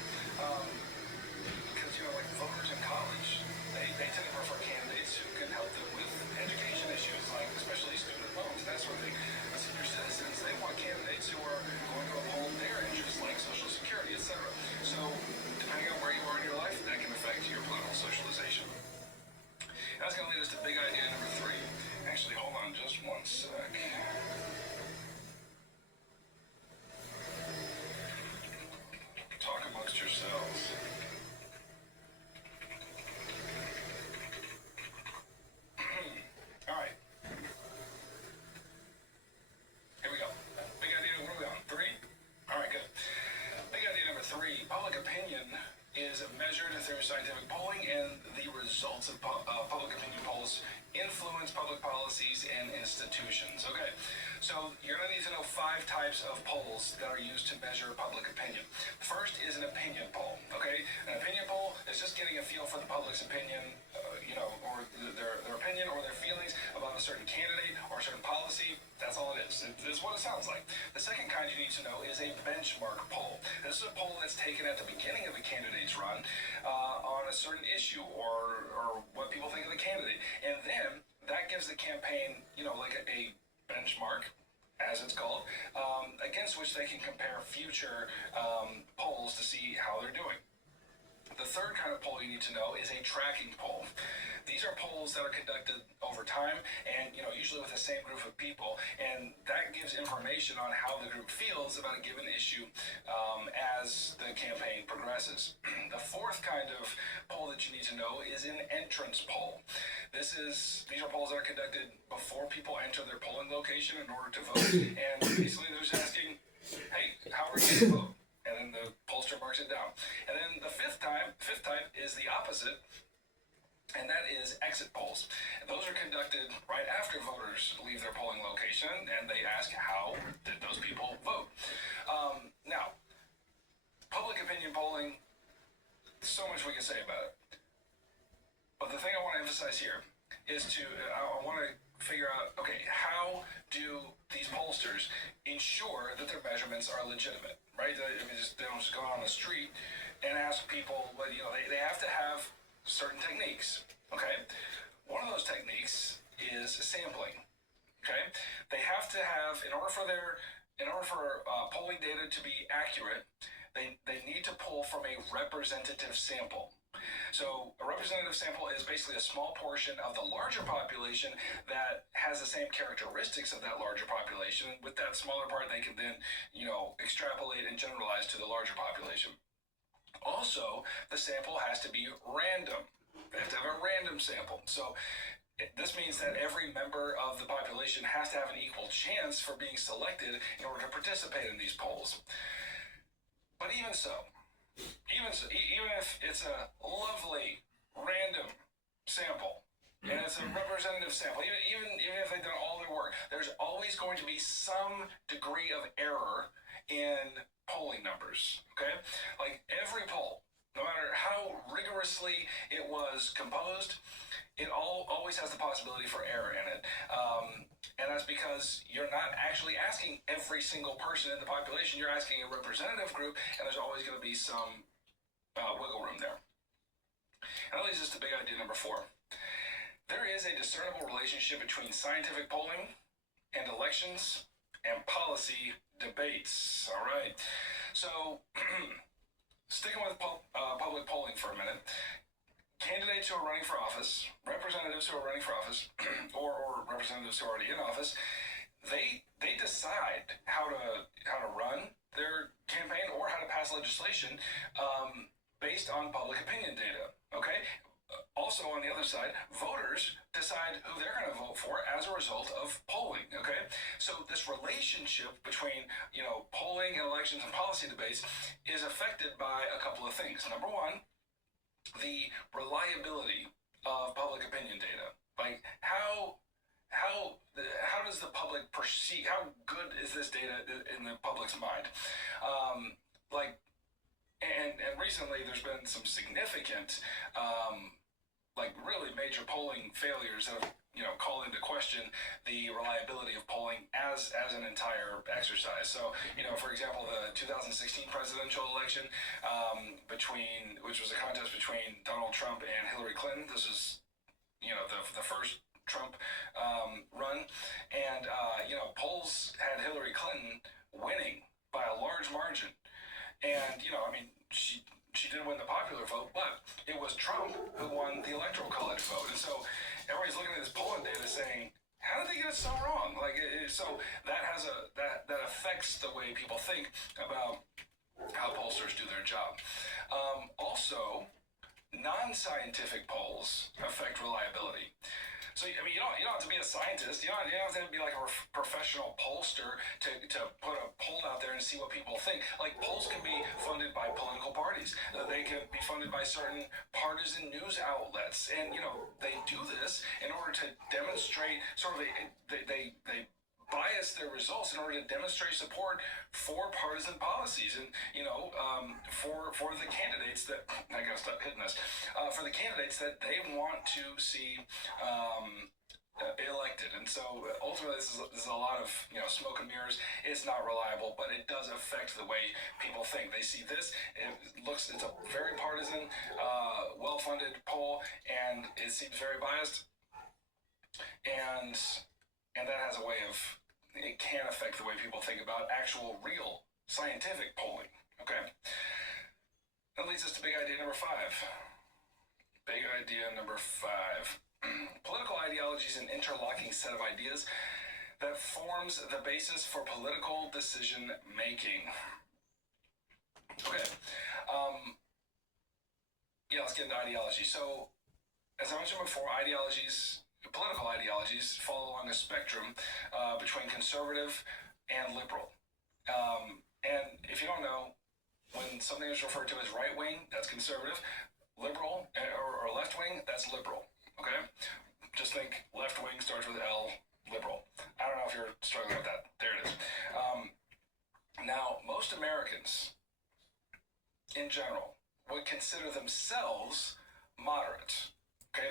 Because like voters in college, they tend to prefer candidates who can help them with education issues, like especially student loans, that sort of thing. Senior citizens, they want candidates who are going to uphold their interests, like Social Security, etc. So, depending on where you are in your life, that can affect your political socialization. That's going to lead us to big idea number 3. Actually, hold on just one sec. Talk amongst yourselves. All right. Here we go. Big idea. What are we on? 3? All right, good. Big idea number 3. Public opinion is measured through scientific polling, and the results of public opinion polls influence public policies and institutions. Okay, so you're going to need to know 5 types of polls that are used to measure public opinion. First is an opinion poll. Okay, an opinion poll is just getting a feel for the public's opinion, or their opinion or their feelings about a certain candidate or a certain policy. That's all it is. This is what it sounds like. The second kind you need to know is a benchmark poll. This is a poll that's taken at the beginning of a candidate's run on a certain issue or what people think of the candidate. And then that gives the campaign, like a benchmark, as it's called, against which they can compare future polls to see how they're doing. The third kind of poll you need to know is a tracking poll. These are polls that are conducted over time and, usually with the same group of people, and that gives information on how the group feels about a given issue as the campaign progresses. The fourth kind of poll that you need to know is an entrance poll. These are polls that are conducted before people enter their polling location in order to vote, and basically they're just asking, hey, how are you going to vote? And then the pollster marks it down. And then the fifth type is the opposite, and that is exit polls. And those are conducted right after voters leave their polling location, and they ask, how did those people vote? Now, public opinion polling, so much we can say about it. But the thing I want to emphasize here is I want to figure out, okay, how do these pollsters ensure that their measurements are legitimate, right? They don't just go on the street and ask people, but they have to have certain techniques, okay? One of those techniques is sampling, okay? They have to have, in order for polling data to be accurate, they need to pull from a representative sample. So a representative sample is basically a small portion of the larger population that has the same characteristics of that larger population. With that smaller part, they can then, extrapolate and generalize to the larger population. Also, the sample has to be random. They have to have a random sample. So this means that every member of the population has to have an equal chance for being selected in order to participate in these polls. But even if it's a lovely random sample and it's a representative sample, even if they've done all their work, there's always going to be some degree of error in polling numbers. Okay, like every poll, no matter how rigorously it was composed, it always has the possibility for error in it. And that's because you're not actually asking every single person in the population. You're asking a representative group, and there's always going to be some wiggle room there. And that leads us to big idea number 4. There is a discernible relationship between scientific polling and elections and policy debates. All right. So, sticking with public polling for a minute, candidates who are running for office, representatives who are running for office, or representatives who are already in office, they decide how to run their campaign or how to pass legislation based on public opinion data. Okay. Also, on the other side, voters decide who they're going to vote for as a result of polling. Okay, So this relationship between, polling and elections and policy debates is affected by a couple of things. Number one, the reliability of public opinion data. Like how does the public perceive? How good is this data in the public's mind? Like, and recently there's been some significant, like really major polling failures that have called into question the reliability of polling as an entire exercise. So for example, the 2016 presidential election, which was a contest between Donald Trump and Hillary Clinton. This is the first Trump run, and polls had Hillary Clinton winning by a large margin, and she didn't win the popular vote, but it was Trump who won the electoral college vote, and so everybody's looking at this polling data saying, how did they get it so wrong? So that has that affects the way people think about how pollsters do their job. Also, non-scientific polls affect reliability. So you don't have to be a scientist. You don't have to be like a professional pollster to put a poll out there and see what people think. Like, polls can be funded by political parties. They can be funded by certain partisan news outlets, and they do this in order to demonstrate sort of they bias their results in order to demonstrate support for partisan policies, and for the candidates that I gotta stop hitting this, for the candidates that they want to see elected. And so ultimately this is a lot of smoke and mirrors. It's not reliable, but it does affect the way people think. They see this, it's a very partisan, well-funded poll, and it seems very biased, and that has a way of, it can affect the way people think about actual, real, scientific polling, okay? That leads us to big idea number 5. Big idea number 5. Political ideology is an interlocking set of ideas that forms the basis for political decision making. Okay. Let's get into ideology. So, as I mentioned before, political ideologies fall along a spectrum between conservative and liberal. And if you don't know, when something is referred to as right wing, that's conservative. Liberal or left wing, that's liberal. Okay? Just think left wing starts with L, liberal. I don't know if you're struggling with that. There it is. Now, most Americans, in general, would consider themselves moderate. Okay?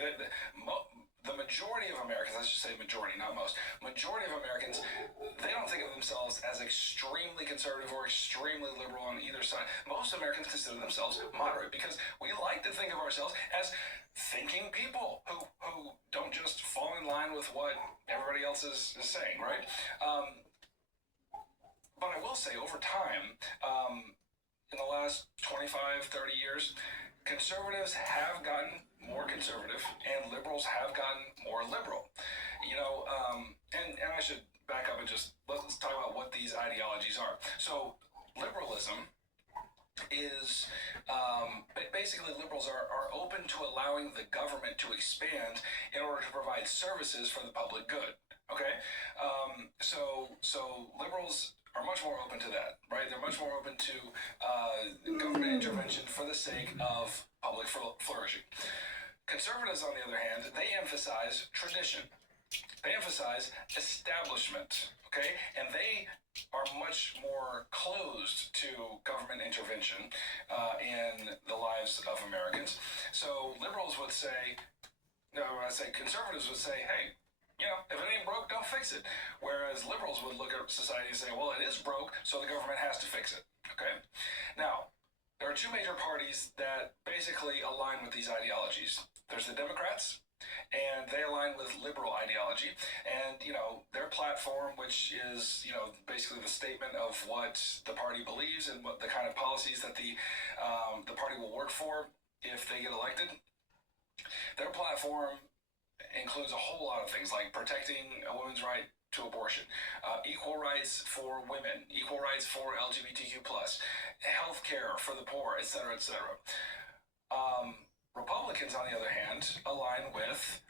The majority of Americans, let's just say majority, not most, majority of Americans, they don't think of themselves as extremely conservative or extremely liberal on either side. Most Americans consider themselves moderate because we like to think of ourselves as thinking people who don't just fall in line with what everybody else is saying, right? But I will say, over time, in the last 25, 30 years, conservatives have gotten more conservative and liberals have gotten more liberal. And I should back up and just let's talk about what these ideologies are. So liberalism is basically, liberals are open to allowing the government to expand in order to provide services for the public good. Okay, so liberals are much more open to that, right? They're much more open to government intervention for the sake of public flourishing. Conservatives, on the other hand, they emphasize tradition. They emphasize establishment, okay? And they are much more closed to government intervention in the lives of Americans. So liberals would say, conservatives would say, hey, if it ain't broke, don't fix it. Whereas liberals would look at society and say, well, it is broke, so the government has to fix it, okay? Now, there are two major parties that basically align with these ideologies. There's the Democrats, and they align with liberal ideology, and their platform, which is basically the statement of what the party believes and what the kind of policies that the party will work for if they get elected. Their platform includes a whole lot of things, like protecting a woman's right to abortion, equal rights for women, equal rights for LGBTQ+, health care for the poor, etc., etc. Republicans, on the other hand, align with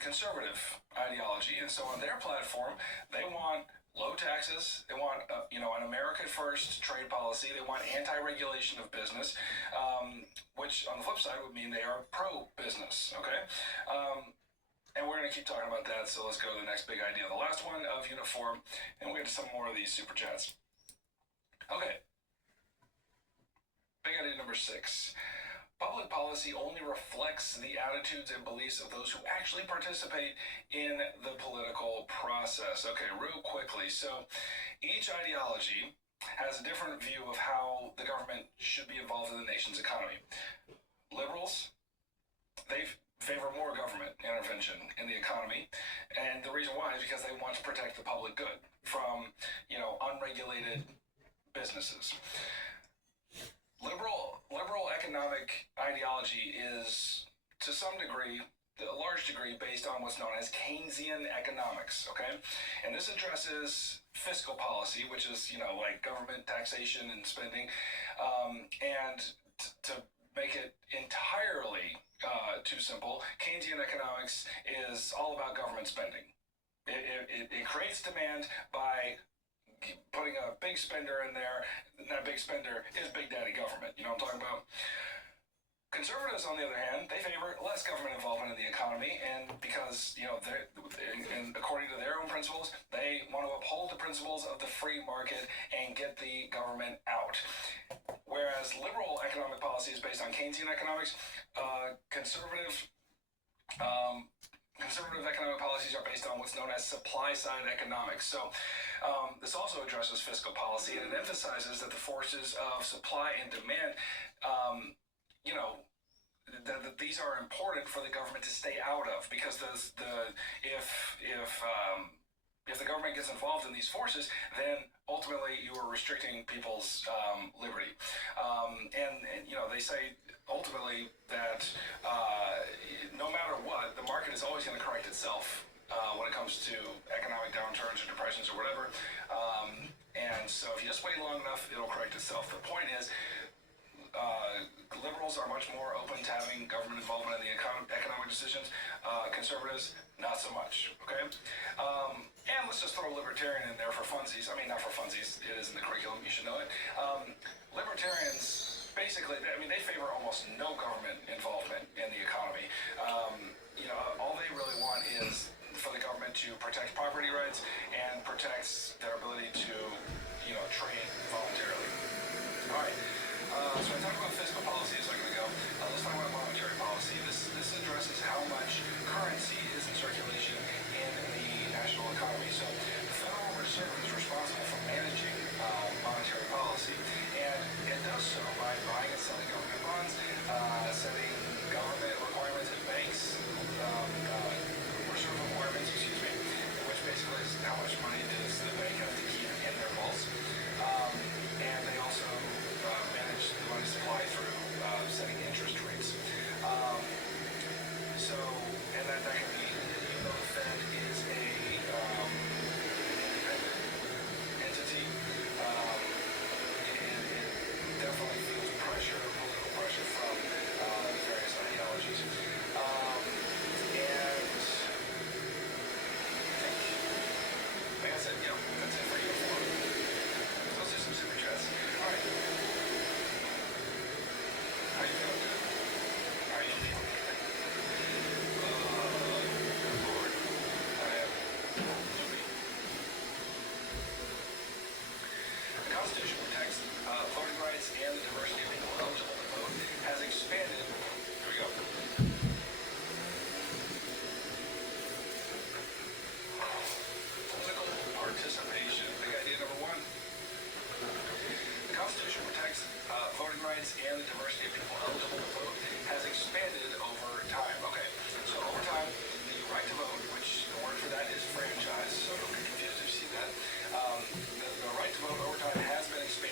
conservative ideology, and so on their platform, they want low taxes. They want, an America first trade policy. They want anti-regulation of business, which on the flip side would mean they are pro-business. Okay. And we're going to keep talking about that, so let's go to the next big idea. The last one of Unit 4, and we'll get to some more of these super chats. Okay. Big idea number 6. Public policy only reflects the attitudes and beliefs of those who actually participate in the political process. Okay, real quickly. So each ideology has a different view of how the government should be involved in the nation's economy. Liberals, they favor more government intervention in the economy, and the reason why is because they want to protect the public good from, unregulated businesses. Liberal economic ideology is, to some degree, a large degree, based on what's known as Keynesian economics, okay? And this addresses fiscal policy, which is, like government taxation and spending, and to make it entirely too simple, Keynesian economics is all about government spending. It creates demand by putting a big spender in there. That big spender is Big Daddy government. You know what I'm talking about? Conservatives, on the other hand, they favor less government involvement in the economy, and because, and according to their own principles, they want to uphold the principles of the free market and get the government out. Whereas liberal economic policy is based on Keynesian economics, conservative economic policies are based on what's known as supply-side economics. So this also addresses fiscal policy, and it emphasizes that the forces of supply and demand, that these are important for the government to stay out of, because if the government gets involved in these forces, then ultimately you are restricting people's liberty. And they say ultimately that no matter what, the market is always going to correct itself when it comes to economic downturns or depressions or whatever. And so if you just wait long enough, it'll correct itself. The point is, liberals are much more open to having government involvement in the economic decisions. Conservatives, not so much. Okay? And let's just throw libertarian in there for funsies. I mean, not for funsies. It is in the curriculum. You should know it. Libertarians, basically, they favor almost no government involvement in the economy. All they really want is for the government to protect property rights and protects their ability to, trade voluntarily. All right. So I talked about fiscal policy a second ago. Let's talk about monetary policy. This addresses how much currency is in circulation in the national economy. So the Federal Reserve is responsible for managing monetary policy, and it does so by buying and selling government bonds, setting government requirements at banks, reserve requirements, which basically is how much money does the bank have to keep in their vaults. And they also manage the money supply through setting interest rates. And that can be, even though the Fed is a independent entity, it definitely feels pressure, political pressure from various ideologies. And like I said, that's it for you. Let's do some super chats. All right. How you feeling? How are you feeling? Lord. I am loopy. The Constitution protects voting rights and the diversity of people eligible to vote has expanded. Here we go. Political participation. Big idea number 1. The Constitution protects voting rights and the diversity of people eligible to vote has expanded over time. Okay, so over time, the right to vote, which the word for that is franchise, so don't get confused if you see that. The right to vote over time has been expanded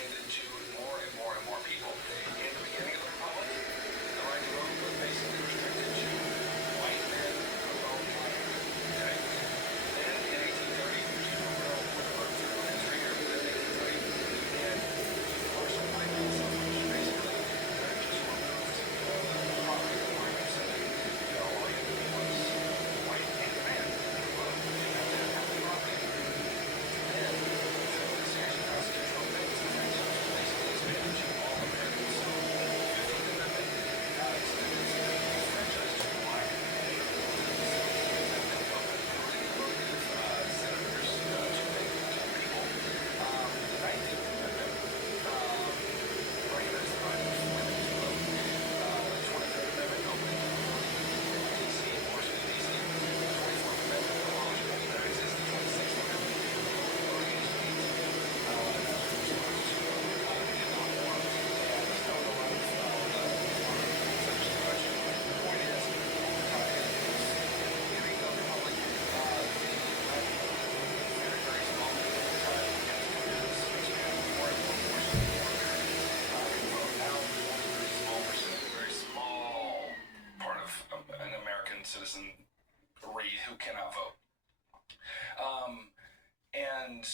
And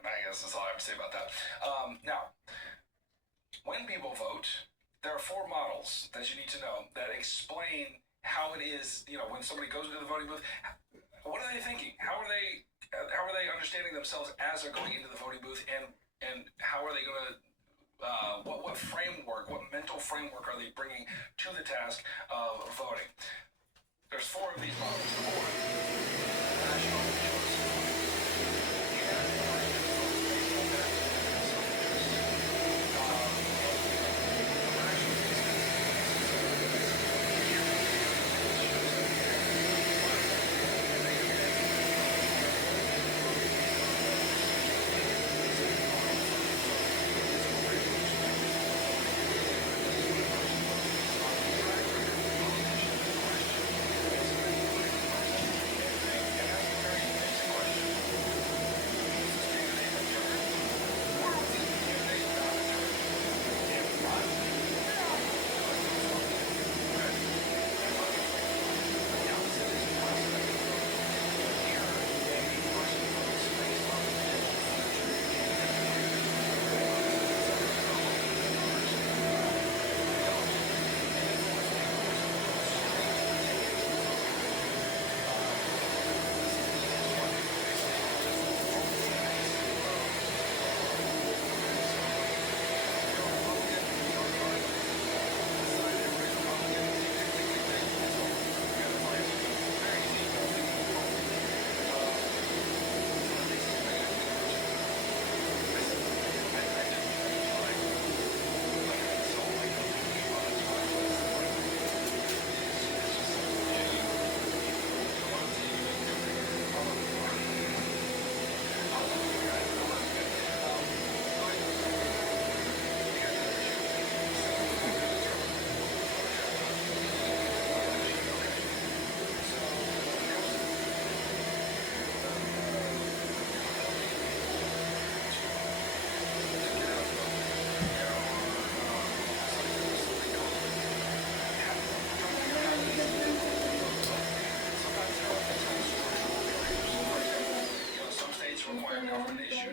I guess that's all I have to say about that. Now, when people vote, there are 4 models that you need to know that explain how it is. When somebody goes into the voting booth, what are they thinking? How are they understanding themselves as they're going into the voting booth, and how are they going to what framework, what mental framework are they bringing to the task of voting? There's 4 of these models. Number 1, national choice.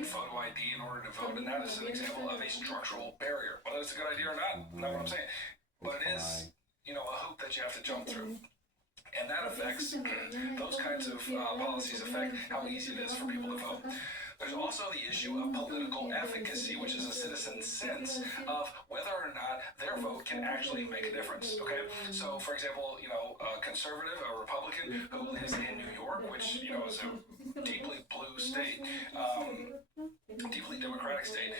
Photo ID in order to vote, and that is an example of a structural barrier. Whether it's a good idea or not, not what I'm saying, but it is, a hoop that you have to jump through, and that affects those kinds of policies affect how easy it is for people to vote. There's also the issue of political efficacy, which is a citizen's sense of whether or not their vote can actually make a difference. Okay, so for example, a conservative, a Republican who lives in New York, which is a deeply blue state, deeply democratic state,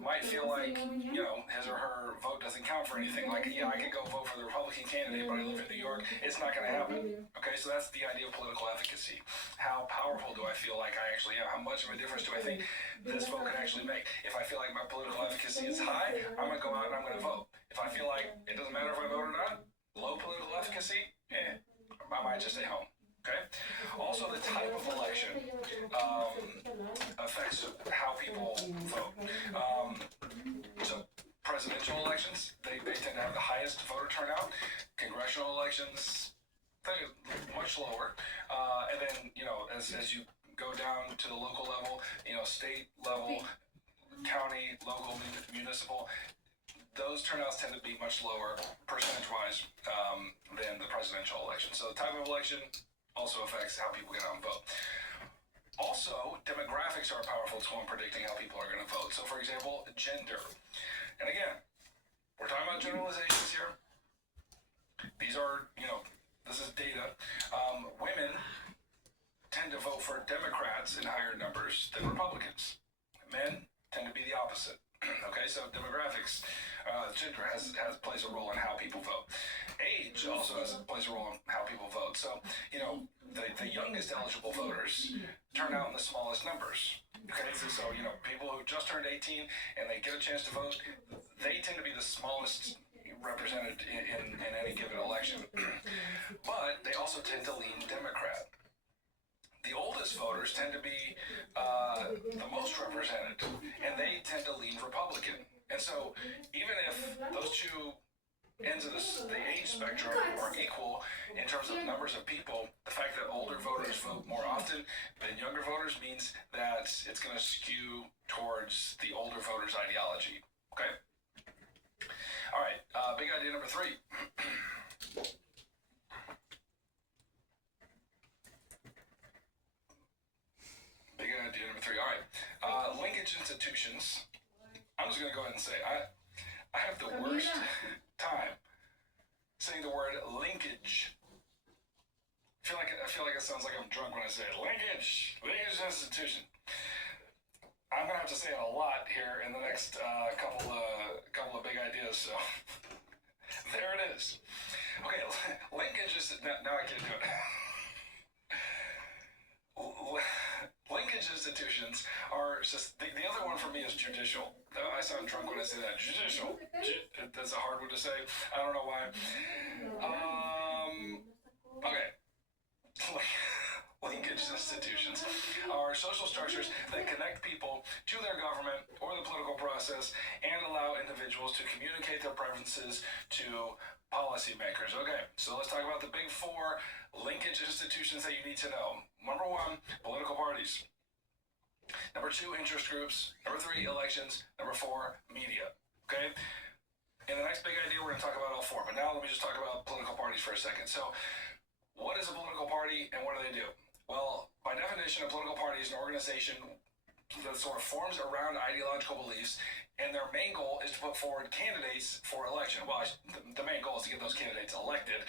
might feel like his or her vote doesn't count for anything. Like, I could go vote for the Republican candidate, but I live in New York. It's not going to happen. Okay, so that's the idea of political efficacy. How powerful do I feel like I actually am? How much of a difference do I think this vote can actually make? If I feel like my political efficacy is high, I'm going to go out and I'm going to vote. If I feel like it doesn't matter if I vote or not, low political efficacy, I might just stay home. Okay. Also, the type of election affects how people vote. So, presidential elections, they tend to have the highest voter turnout. Congressional elections, they're much lower. And then, as you go down to the local level, state level, county, local, municipal, those turnouts tend to be much lower percentage-wise than the presidential election. So the type of election also affects how people get out and vote. Also, demographics are a powerful tool in predicting how people are going to vote. So, for example, gender. And again, we're talking about generalizations here. These are, this is data. Women tend to vote for Democrats in higher numbers than Republicans. Men tend to be the opposite. Okay, so demographics, gender plays a role in how people vote. Age also plays a role in how people vote. So, the youngest eligible voters turn out in the smallest numbers. Okay, so people who just turned 18 and they get a chance to vote, they tend to be the smallest represented in any given election. But they also tend to lean Democrat. The oldest voters tend to be the most represented, and they tend to lean Republican. And so, even if those two ends of the age spectrum are equal in terms of numbers of people, the fact that older voters voters vote more often than younger voters means that it's going to skew towards the older voters' ideology. Okay? All right, big idea number 3. Big idea number 3. All right, linkage institutions. I'm just going to go ahead and say I have the worst time saying the word linkage. I feel like it sounds like I'm drunk when I say it. Linkage institution. I'm gonna have to say it a lot here in the next couple of big ideas. So there it is. Okay, linkage is now I can't do it. Linkage institutions are just the other one for me is judicial. I sound drunk when I say that. Judicial. That's a hard one to say. I don't know why. Okay. Linkage institutions are social structures that connect people to their government or the political process and allow individuals to communicate their preferences to policymakers. Okay, so let's talk about the big 4 linkage institutions that you need to know. Number 1, political parties. Number 2, interest groups. Number 3, elections. Number 4, media. Okay? In the next big idea, we're going to talk about all 4. But now let me just talk about political parties for a second. So, what is a political party and what do they do? Well, by definition, a political party is an organization that sort of forms around ideological beliefs, and their main goal is to put forward candidates for election. Well, the main goal is to get those candidates elected,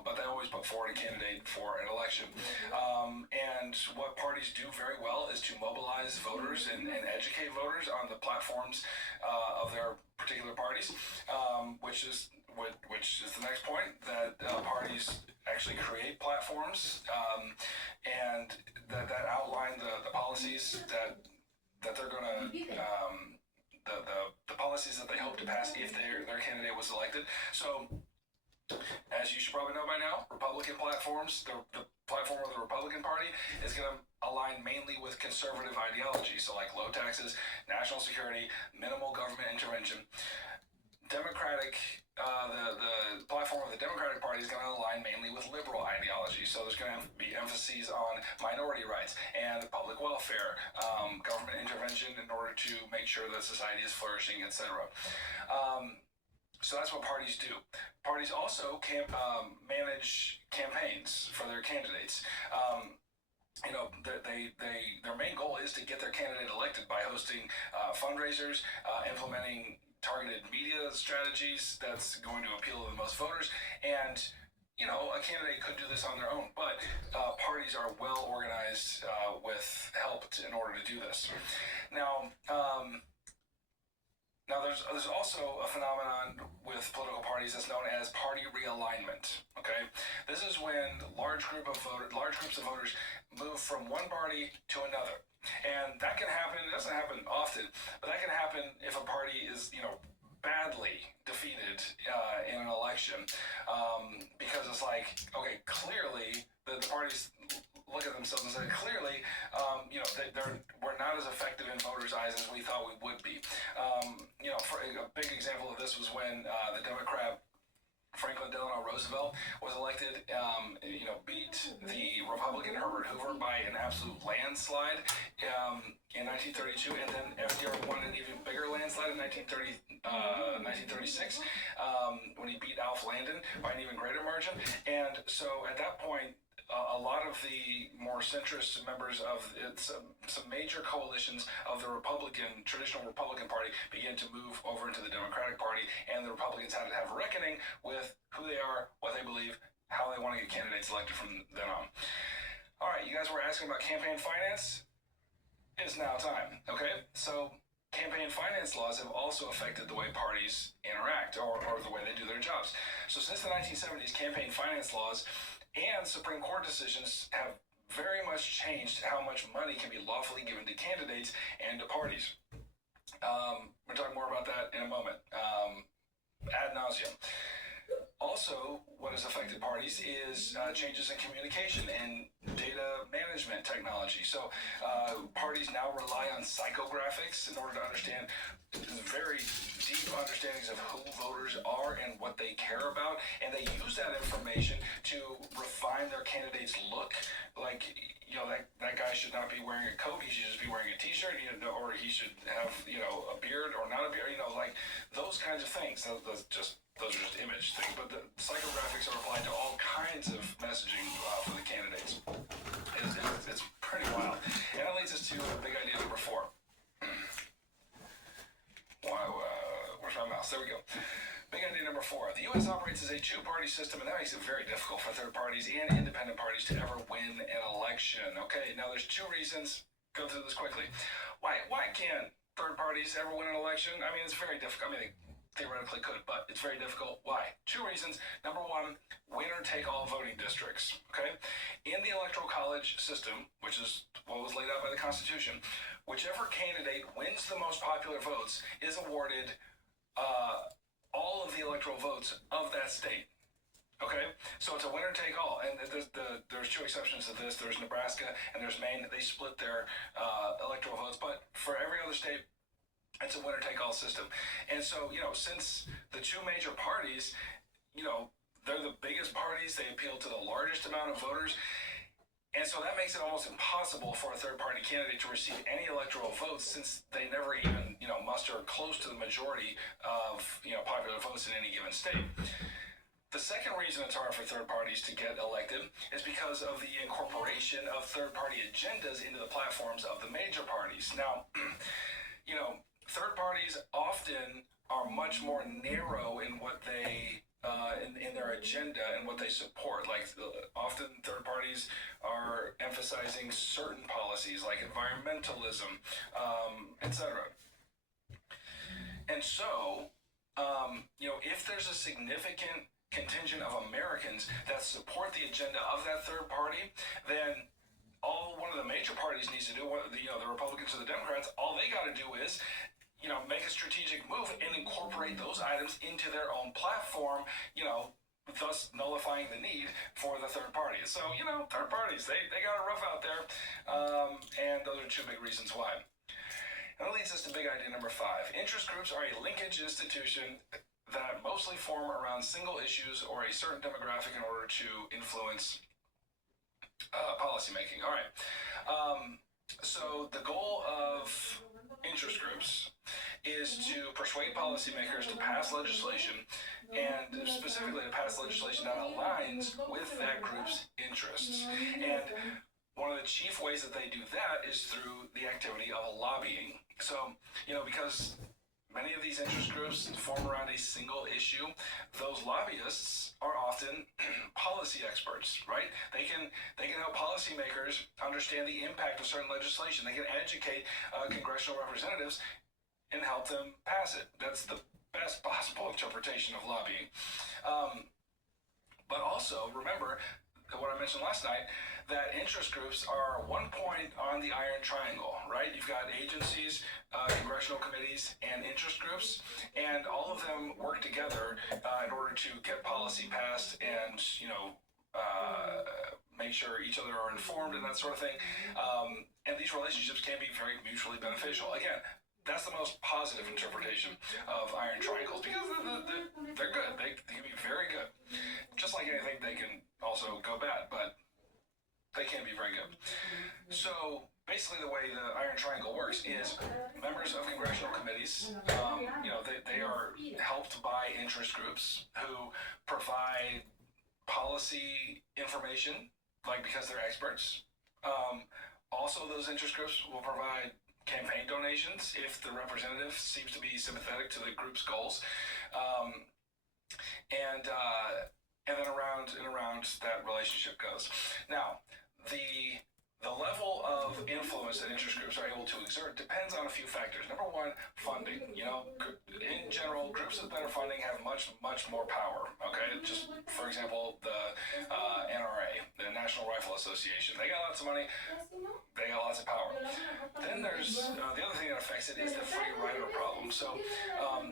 but they always put forward a candidate for an election. And what parties do very well is to mobilize voters and educate voters on the platforms of their particular parties, which is the next point, that parties actually create platforms and that outline the policies that they're going to the policies that they hope to pass if their candidate was elected. So, as you should probably know by now, Republican platforms, the platform of the Republican Party is going to align mainly with conservative ideology, so like low taxes, national security, minimal government intervention. Democratic, the platform of the Democratic Party is going to align mainly with liberal ideology. So there's going to be emphases on minority rights and public welfare, government intervention in order to make sure that society is flourishing, etc. So that's what parties do. Parties also manage campaigns for their candidates. Their main goal is to get their candidate elected by hosting fundraisers, implementing targeted media strategies that's going to appeal to the most voters, and a candidate could do this on their own, but parties are well organized with help in order to do this. Now there's also a phenomenon with political parties that's known as party realignment. Okay, this is when large groups of voters move from one party to another. And that can happen, it doesn't happen often, but that can happen if a party is, badly defeated in an election. Because it's like, okay, clearly the parties look at themselves and say, clearly, we're not as effective in voters' eyes as we thought we would be. For a big example of this was when the Democrat Franklin Delano Roosevelt was elected, beat the Republican Herbert Hoover by an absolute landslide in 1932, and then FDR won an even bigger landslide in 1936 when he beat Alf Landon by an even greater margin. And so at that point, a lot of the more centrist members of some major coalitions of the traditional Republican Party began to move over into the Democratic Party, and the Republicans had to have a reckoning with who they are, what they believe, how they want to get candidates elected from then on. All right, you guys were asking about campaign finance. It's now time, okay? So campaign finance laws have also affected the way parties interact or the way they do their jobs. So since the 1970s, campaign finance laws and Supreme Court decisions have very much changed how much money can be lawfully given to candidates and to parties. We're talking more about that in a moment, ad nauseum. Also, what has affected parties is changes in communication and data management technology. So, parties now rely on psychographics in order to understand very deep understandings of who voters are and what they care about, and they use that information to refine their candidate's look. Like, that guy should not be wearing a coat; he should just be wearing a T-shirt, or he should have, a beard or not a beard. Like those kinds of things. Those are just image things, but the psychographics are applied to all kinds of messaging for the candidates. It's pretty wild. And that leads us to big idea number 4. Where's my mouse? There we go. Big idea number 4. The U.S. operates as a two-party system, and that makes it very difficult for third parties and independent parties to ever win an election. Okay, now there's 2 reasons. Go through this quickly. Why can't third parties ever win an election? I mean, it's very difficult. I mean, theoretically could, but it's very difficult. Why? 2 reasons. Number 1, winner-take-all voting districts. Okay? In the Electoral College system, which is what was laid out by the Constitution, whichever candidate wins the most popular votes is awarded all of the electoral votes of that state. Okay? So it's a winner-take-all. And there's 2 exceptions to this. There's Nebraska and there's Maine. They split their electoral votes. But for every other state, it's a winner-take-all system. And so, since the 2 major parties, they're the biggest parties, they appeal to the largest amount of voters. And so that makes it almost impossible for a third-party candidate to receive any electoral votes, since they never even, muster close to the majority of, popular votes in any given state. The second reason it's hard for third parties to get elected is because of the incorporation of third-party agendas into the platforms of the major parties. Now, third parties often are much more narrow in what they in their agenda and what they support. Like, often third parties are emphasizing certain policies like environmentalism, etc. And so, if there's a significant contingent of Americans that support the agenda of that third party, then all one of the major parties needs to do, the Republicans or the Democrats, all they got to do is make a strategic move and incorporate those items into their own platform, thus nullifying the need for the third party. So, third parties, they got it rough out there, and those are 2 big reasons why. And that leads us to big idea number 5. Interest groups are a linkage institution that mostly form around single issues or a certain demographic in order to influence policymaking. All right. So the goal of interest groups is to persuade policymakers to pass legislation, and specifically to pass legislation that aligns with that group's interests. And one of the chief ways that they do that is through the activity of lobbying. So, because many of these interest groups form around a single issue, those lobbyists are often policy experts, right? They can help policymakers understand the impact of certain legislation. They can educate congressional representatives and help them pass it. That's the best possible interpretation of lobbying. But also, remember what I mentioned last night, that interest groups are one point on the iron triangle, right? You've got agencies, congressional committees, and interest groups, and all of them work together in order to get policy passed and, make sure each other are informed and that sort of thing. And these relationships can be very mutually beneficial. Again, that's the most positive interpretation of iron triangles, because they're good. They can be very good. Just like anything, they can also go bad, but they can be very good. So basically the way the iron triangle works is members of congressional committees, they are helped by interest groups who provide policy information, like, because they're experts. Also, those interest groups will provide campaign donations if the representative seems to be sympathetic to the group's goals. And then around and around that relationship goes. Now, the level of influence that interest groups are able to exert depends on a few factors. Number 1, funding. In general, groups with better funding have much, much more power. Okay, just for example, the NRA, the National Rifle Association, they got lots of money. They got lots of power. Then there's the other thing that affects it is the free rider problem. So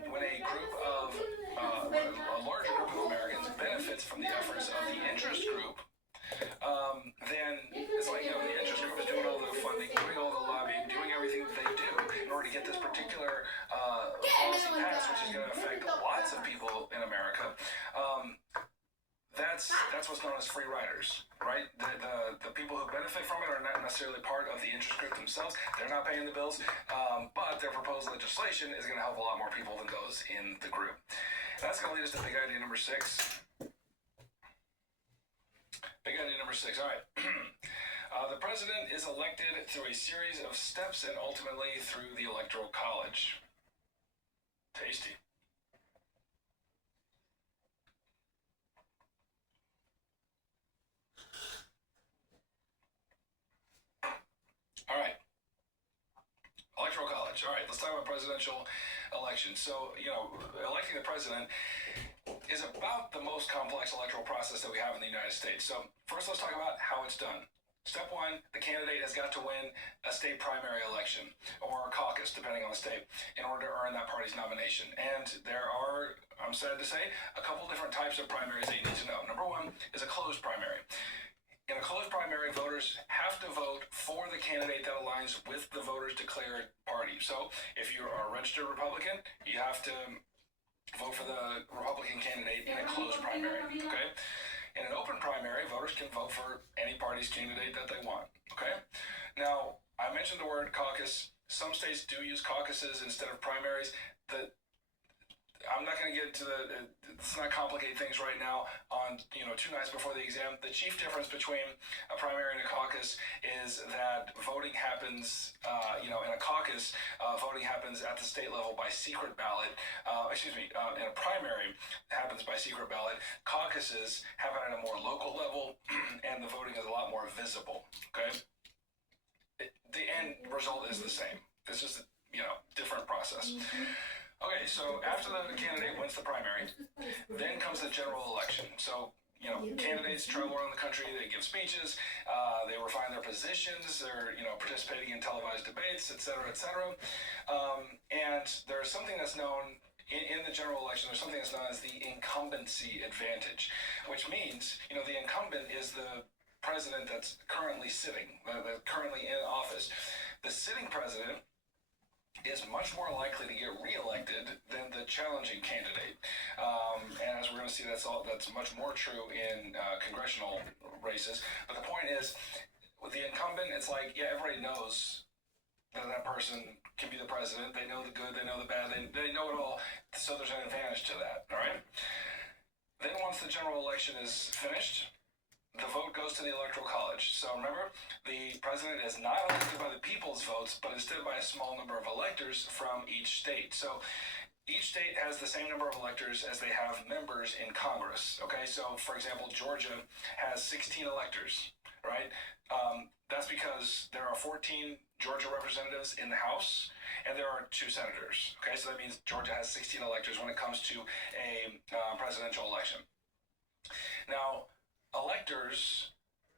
when a group of a larger group of Americans benefits from the efforts of the interest group, then it's like, the interest group is doing all the funding, doing all the lobbying, doing everything that they do in order to get this particular policy passed, which is going to affect lots of people in America. That's what's known as free riders, right? The people who benefit from it are not necessarily part of the interest group themselves. They're not paying the bills, but their proposed legislation is going to help a lot more people than those in the group. That's going to lead us to big idea number 6. Big idea number 6. All right. The president is elected through a series of steps and ultimately through the Electoral College. Tasty. All right. Electoral College. All right, let's talk about presidential elections. So, electing the president is about the most complex electoral process that we have in the United States. So, first let's talk about how it's done. Step 1, the candidate has got to win a state primary election, or a caucus, depending on the state, in order to earn that party's nomination. And there are, I'm sad to say, a couple different types of primaries that you need to know. Number 1 is a closed primary. In a closed primary, voters have to vote for the candidate that aligns with the voters' declared party. So if you are a registered Republican, you have to vote for the Republican candidate in a closed primary, okay? In an open primary, voters can vote for any party's candidate that they want, okay? Now, I mentioned the word caucus. Some states do use caucuses instead of primaries. I'm not going to get into let's not complicate things right now on, 2 nights before the exam. The chief difference between a primary and a caucus is that voting happens, in a caucus, voting happens at the state level by secret ballot. In a primary, happens by secret ballot. Caucuses happen at a more local level, and the voting is a lot more visible, okay? The end result is the same. It's just different process. Okay, so after the candidate wins the primary, then comes the general election. So, candidates travel around the country, they give speeches, they refine their positions, they're, participating in televised debates, et cetera, et cetera. And there's something that's known in the general election, there's something that's known as the incumbency advantage, which means, the incumbent is the president that's currently sitting, currently in office. The sitting president is much more likely to get reelected than the challenging candidate. And as we're going to see, that's much more true in congressional races. But the point is, with the incumbent, it's like, everybody knows that person can be the president. They know the good, they know the bad, they know it all. So there's an advantage to that, all right? Then once the general election is finished, the vote goes to the Electoral College. So remember, the president is not elected by the people's votes, but instead by a small number of electors from each state. So each state has the same number of electors as they have members in Congress. Okay, so for example, Georgia has 16 electors, right? That's because there are 14 Georgia representatives in the House, and there are 2 senators. Okay, so that means Georgia has 16 electors when it comes to a presidential election. Now, electors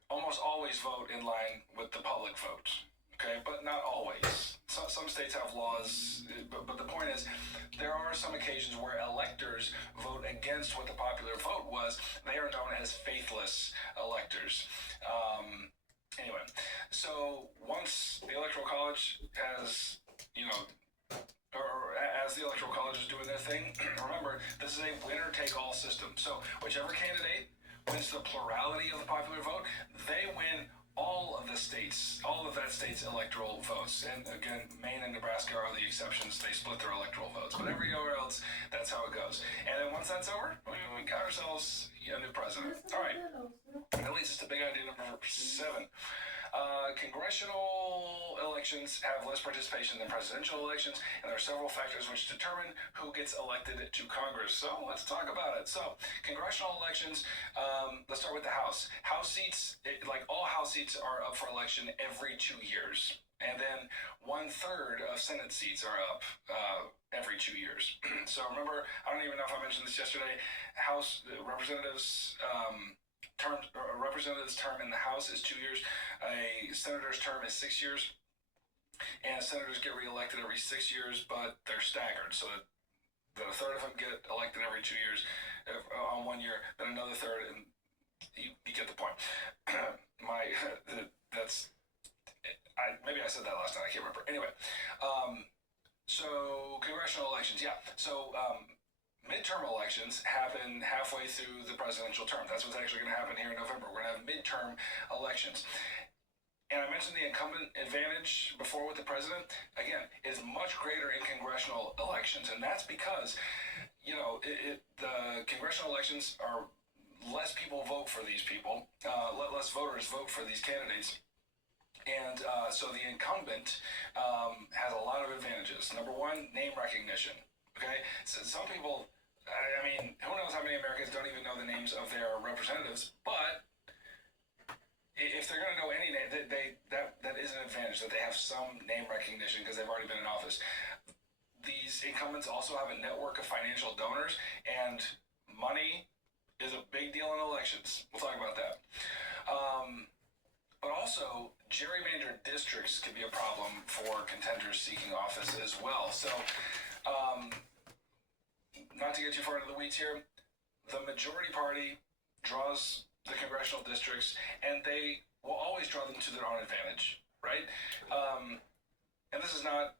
almost always vote in line with the public vote, okay? But not always. Some states have laws, but the point is, there are some occasions where electors vote against what the popular vote was. They are known as faithless electors. Anyway, so once the Electoral College has, or as the Electoral College is doing their thing, remember, this is a winner-take-all system. So whichever candidate wins the plurality of the popular vote, they win all of that state's electoral votes. And again, Maine and Nebraska are the exceptions. They split their electoral votes. But everywhere else, that's how it goes. And then once that's over, we got ourselves a new president. All right. That leads us to big idea number 7. Congressional elections have less participation than presidential elections, and there are several factors which determine who gets elected to Congress. So let's talk about it. So congressional elections, let's start with the House. House seats, like all House seats, are up for election every 2 years. And then 1/3 of Senate seats are up every 2 years. So remember, I don't even know if I mentioned this yesterday, House representatives representative's term in the House is 2 years. A senator's term is 6 years. And senators get reelected every 6 years, but they're staggered. So that a third of them get elected every 2 years on 1 year, then another third, and you get the point. Maybe I said that last night. I can't remember. Anyway, so congressional elections, yeah. So midterm elections happen halfway through the presidential term. That's what's actually going to happen here in November. We're going to have midterm elections. And I mentioned the incumbent advantage before with the president. Again, it is much greater in congressional elections. And that's because, the congressional elections are less people vote for these people, less voters vote for these candidates. And so the incumbent has a lot of advantages. Number one, name recognition. Okay? So some people, who knows how many Americans don't even know the names of their representatives, but if they're going to know any name, that is an advantage, that they have some name recognition because they've already been in office. These incumbents also have a network of financial donors, and money is a big deal in elections. We'll talk about that. But also, gerrymandered districts can be a problem for contenders seeking office as well. So, not to get too far into the weeds here, the majority party draws the congressional districts, and they will always draw them to their own advantage, right? And this is not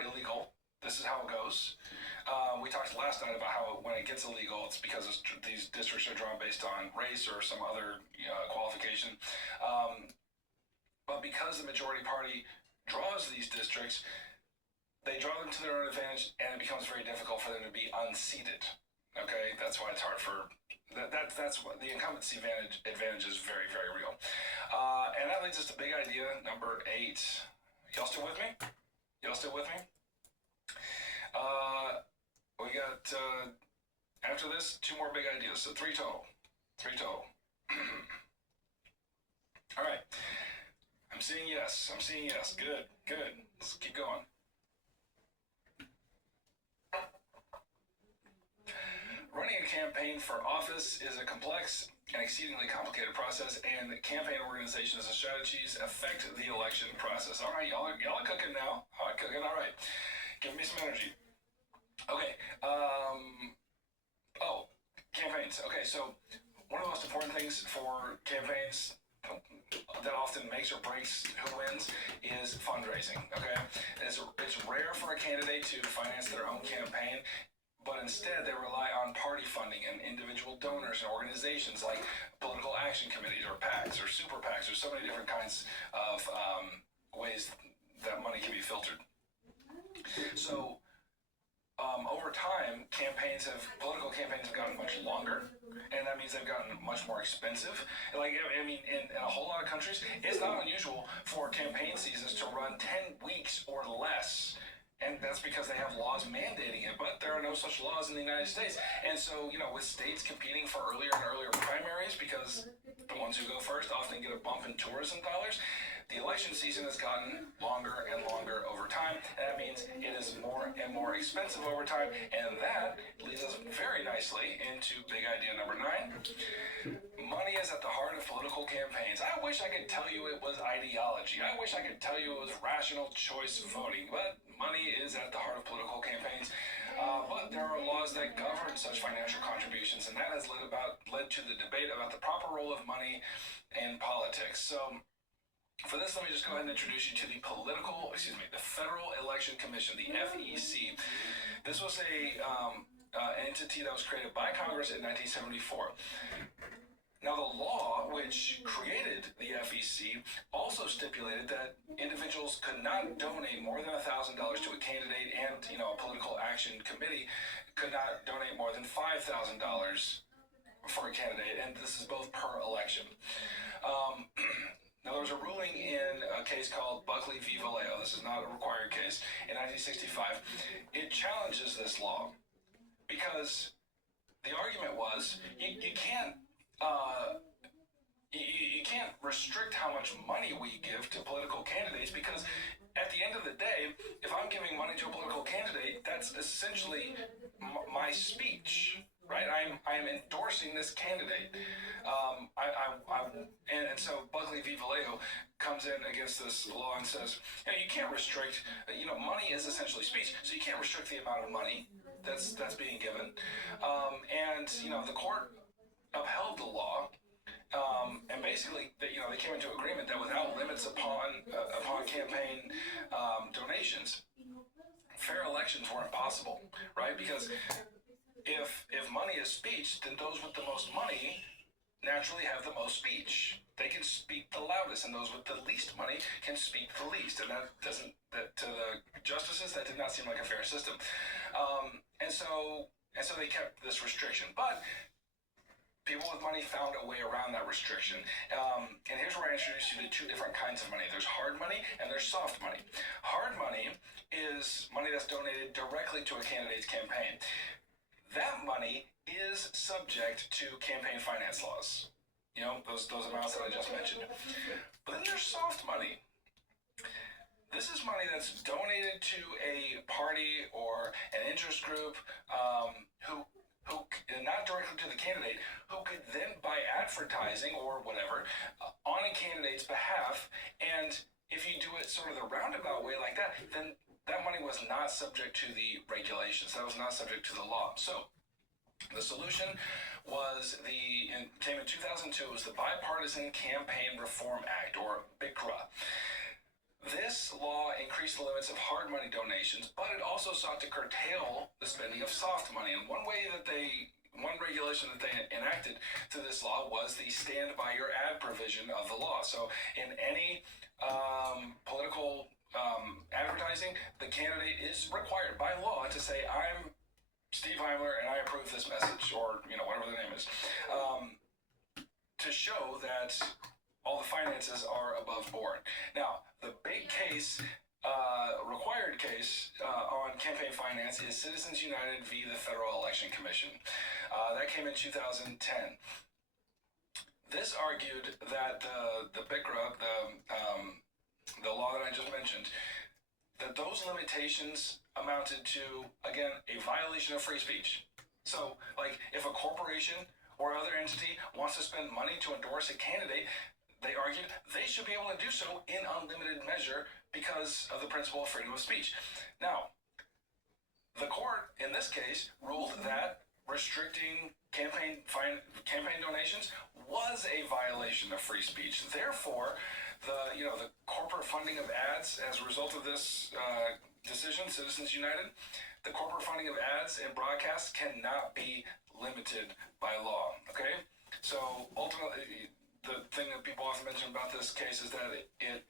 illegal. This is how it goes. We talked last night about how when it gets illegal, it's because these districts are drawn based on race or some other qualification. But because the majority party draws these districts, they draw them to their own advantage, and it becomes very difficult for them to be unseated. Okay, that's why it's hard for that's what the incumbency advantage is very, very real. And that leads us to big idea number 8. Y'all still with me? We got after this 2 more big ideas, so 3 total. All right. I'm seeing yes. Good. Let's keep going. Running a campaign for office is a complex and exceedingly complicated process, and campaign organizations and strategies affect the election process. All right, y'all are cooking now. All right. Give me some energy. Okay. Campaigns. Okay, so one of the most important things for campaigns that often makes or breaks who wins is fundraising. Okay, it's rare for a candidate to finance their own campaign, but instead they rely on party funding and individual donors and organizations like political action committees or PACs or super PACs. There's so many different kinds of ways that money can be filtered. So over time, political campaigns have gotten much longer, and that means they've gotten much more expensive. In a whole lot of countries, it's not unusual for campaign seasons to run 10 weeks or less. And that's because they have laws mandating it, but there are no such laws in the United States. And so, with states competing for earlier and earlier primaries, because the ones who go first often get a bump in tourism dollars, the election season has gotten longer and longer over time, and that means it is more and more expensive over time, and that leads us very nicely into big idea number 9. Money is at the heart of political campaigns. I wish I could tell you it was ideology. I wish I could tell you it was rational choice voting, but money is at the heart of political campaigns. But there are laws that govern such financial contributions, and that has led to the debate about the proper role of money in politics. So, for this, let me just go ahead and introduce you to the Federal Election Commission, the FEC. This was an entity that was created by Congress in 1974. Now, the law which created the FEC also stipulated that individuals could not donate more than $1,000 to a candidate, and a political action committee could not donate more than $5,000 for a candidate, and this is both per election. Now, there was a ruling in a case called Buckley v. Vallejo. This is not a required case. In 1965, it challenges this law because the argument was you can't restrict how much money we give to political candidates, because at the end of the day, if I'm giving money to a political candidate, that's essentially my speech. right? I'm endorsing this candidate. And so Buckley v. Vallejo comes in against this law and says, you can't restrict, money is essentially speech, so you can't restrict the amount of money that's being given. And the court upheld the law. And basically, they came into agreement that without limits upon campaign donations, fair elections weren't possible, right? Because if money is speech, then those with the most money naturally have the most speech. They can speak the loudest, and those with the least money can speak the least. And that to the justices, that did not seem like a fair system. And so they kept this restriction. But people with money found a way around that restriction. And here's where I introduce you to two different kinds of money. There's hard money and there's soft money. Hard money is money that's donated directly to a candidate's campaign. That money is subject to campaign finance laws. Those amounts that I just mentioned. But then there's soft money. This is money that's donated to a party or an interest group who not directly to the candidate, who could then buy advertising or whatever on a candidate's behalf. And if you do it sort of the roundabout way like that, then that money was not subject to the regulations. That was not subject to the law. So the solution came in 2002. It was the Bipartisan Campaign Reform Act, or BICRA. This law increased the limits of hard money donations, but it also sought to curtail the spending of soft money. And one regulation that they enacted through this law was the stand by your ad provision of the law. So in any political advertising, the candidate is required by law to say, I'm Steve Heimler and I approve this message, or whatever the name is, to show that all the finances are above board. Now, the big case, required case on campaign finance is Citizens United v. the Federal Election Commission. That came in 2010. This argued that the BICRA, the law that I just mentioned, that those limitations amounted to, again, a violation of free speech. So, like, if a corporation or other entity wants to spend money to endorse a candidate, they argued they should be able to do so in unlimited measure because of the principle of freedom of speech. Now, the court, in this case, ruled that restricting campaign donations was a violation of free speech. Therefore, the corporate funding of ads as a result of this decision, Citizens United, the corporate funding of ads and broadcasts cannot be limited by law. Okay? So ultimately, the thing that people often mention about this case is that it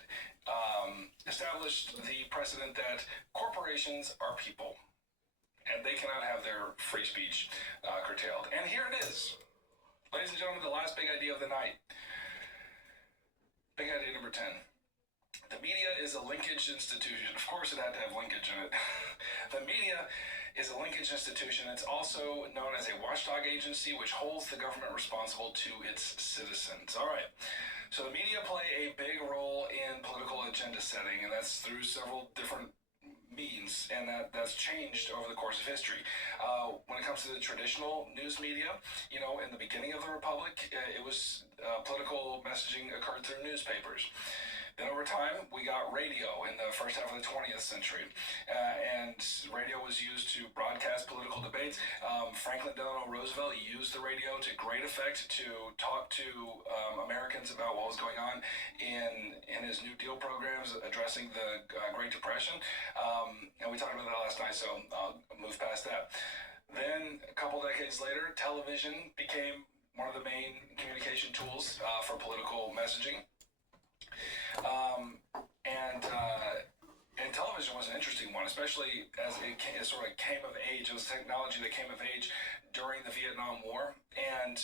established the precedent that corporations are people, and they cannot have their free speech curtailed. And here it is. Ladies and gentlemen, the last big idea of the night. Big idea number 10. The media is a linkage institution. Of course it had to have linkage in it. The media is a linkage institution. It's also known as a watchdog agency, which holds the government responsible to its citizens. All right. So the media play a big role in political agenda setting, and that's through several different means, and that's changed over the course of history. When it comes to the traditional news media, in the beginning of the Republic, it was political messaging occurred through newspapers. Then over time, we got radio in the first half of the 20th century, and radio was used to broadcast political debates. Franklin Delano Roosevelt used the radio to great effect to talk to Americans about what was going on in his New Deal programs addressing the Great Depression, and we talked about that last night, so I'll move past that. Then, a couple decades later, television became one of the main communication tools for political messaging. And television was an interesting one, especially as it sort of came of age. It was technology that came of age during the Vietnam War, and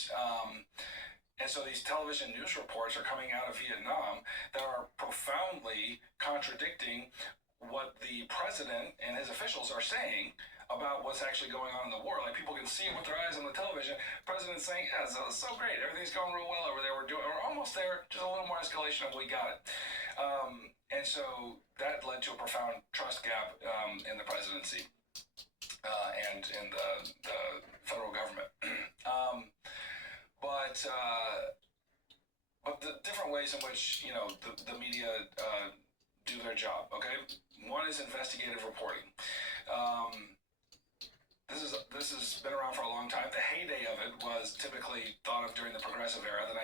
so these television news reports are coming out of Vietnam that are profoundly contradicting what the president and his officials are saying about what's actually going on in the war. Like, people can see it with their eyes on the television. The president's saying, yeah, it's so great. Everything's going real well over there. We're almost there. Just a little more escalation and we got it. And so that led to a profound trust gap in the presidency. and in the federal government. But the different ways in which the media do their job. Okay, one is investigative reporting. This has been around for a long time. The heyday of it was typically thought of during the progressive era, the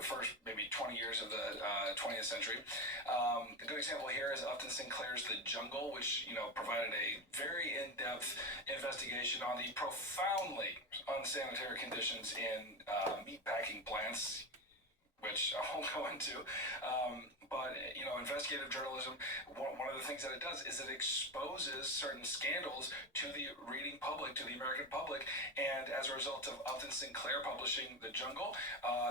first maybe 20 years of the 20th century. A good example here is Upton Sinclair's The Jungle, which provided a very in-depth investigation on the profoundly unsanitary conditions in meatpacking plants, which I won't go into. But investigative journalism, one of the things that it does is it exposes certain scandals to the reading public, to the American public. And as a result of Upton Sinclair publishing The Jungle,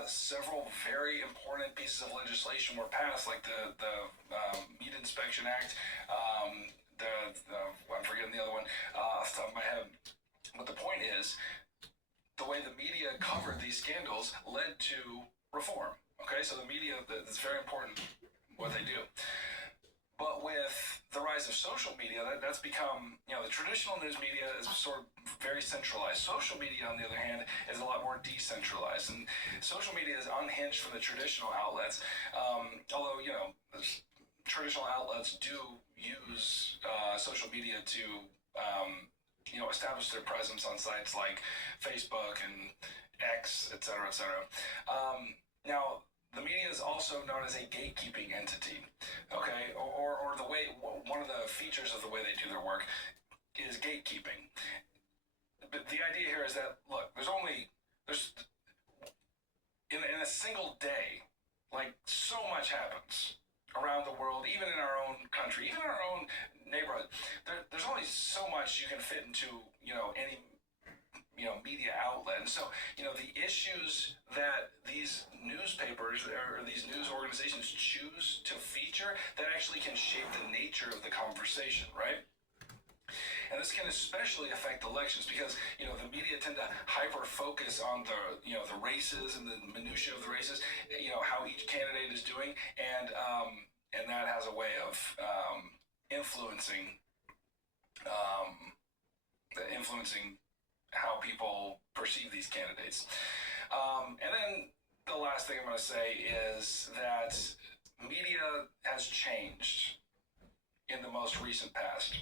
several very important pieces of legislation were passed, like the Meat Inspection Act, I'm forgetting the other one off the top of my head. But the point is, the way the media covered these scandals led to reform. Okay, so the media, it's very important what they do. But with the rise of social media, that's become, the traditional news media is sort of very centralized. Social media, on the other hand, is a lot more decentralized. And social media is unhinged from the traditional outlets. Although, traditional outlets do use social media to, establish their presence on sites like Facebook and X, et cetera, et cetera. Now, the media is also known as a gatekeeping entity, okay? Or the way, one of the features of the way they do their work is gatekeeping. But the idea here is that, look, there's in a single day, like, so much happens around the world, even in our own country, even in our own neighborhood. There's only so much you can fit into, any media outlet. And so, the issues that these newspapers or these news organizations choose to feature, that actually can shape the nature of the conversation, right? And this can especially affect elections because, the media tend to hyper-focus on the races and the minutiae of the races, how each candidate is doing, and that has a way of influencing how people perceive these candidates. And then the last thing I'm going to say is that media has changed in the most recent past.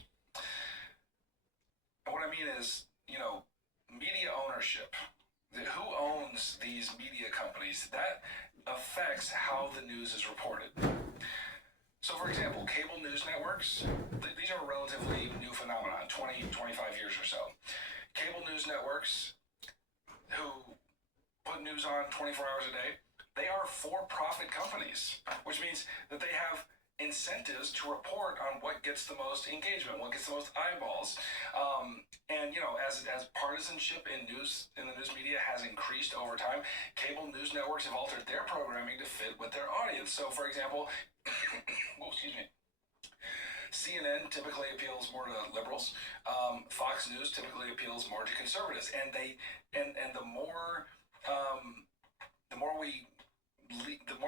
And what I mean is, media ownership. Who owns these media companies? That affects how the news is reported. So, for example, cable news networks, these are a relatively new phenomenon, 20, 25 years or so. Cable news networks who put news on 24 hours a day, they are for-profit companies, which means that they have incentives to report on what gets the most engagement, what gets the most eyeballs. And as partisanship in the news media has increased over time, cable news networks have altered their programming to fit with their audience. So, for example, CNN typically appeals more to liberals. Fox News typically appeals more to conservatives, and the more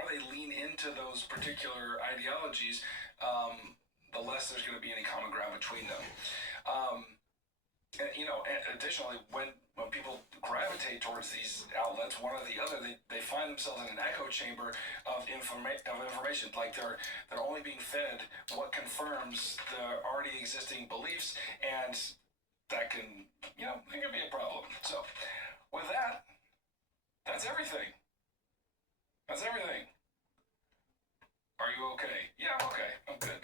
they lean into those particular ideologies, the less there's going to be any common ground between them. And additionally, when people gravitate towards these outlets, one or the other, they find themselves in an echo chamber of information. Like they're only being fed what confirms the already existing beliefs, and that can it can be a problem. So, with that, that's everything. That's everything. Are you okay? Yeah, I'm okay. I'm good.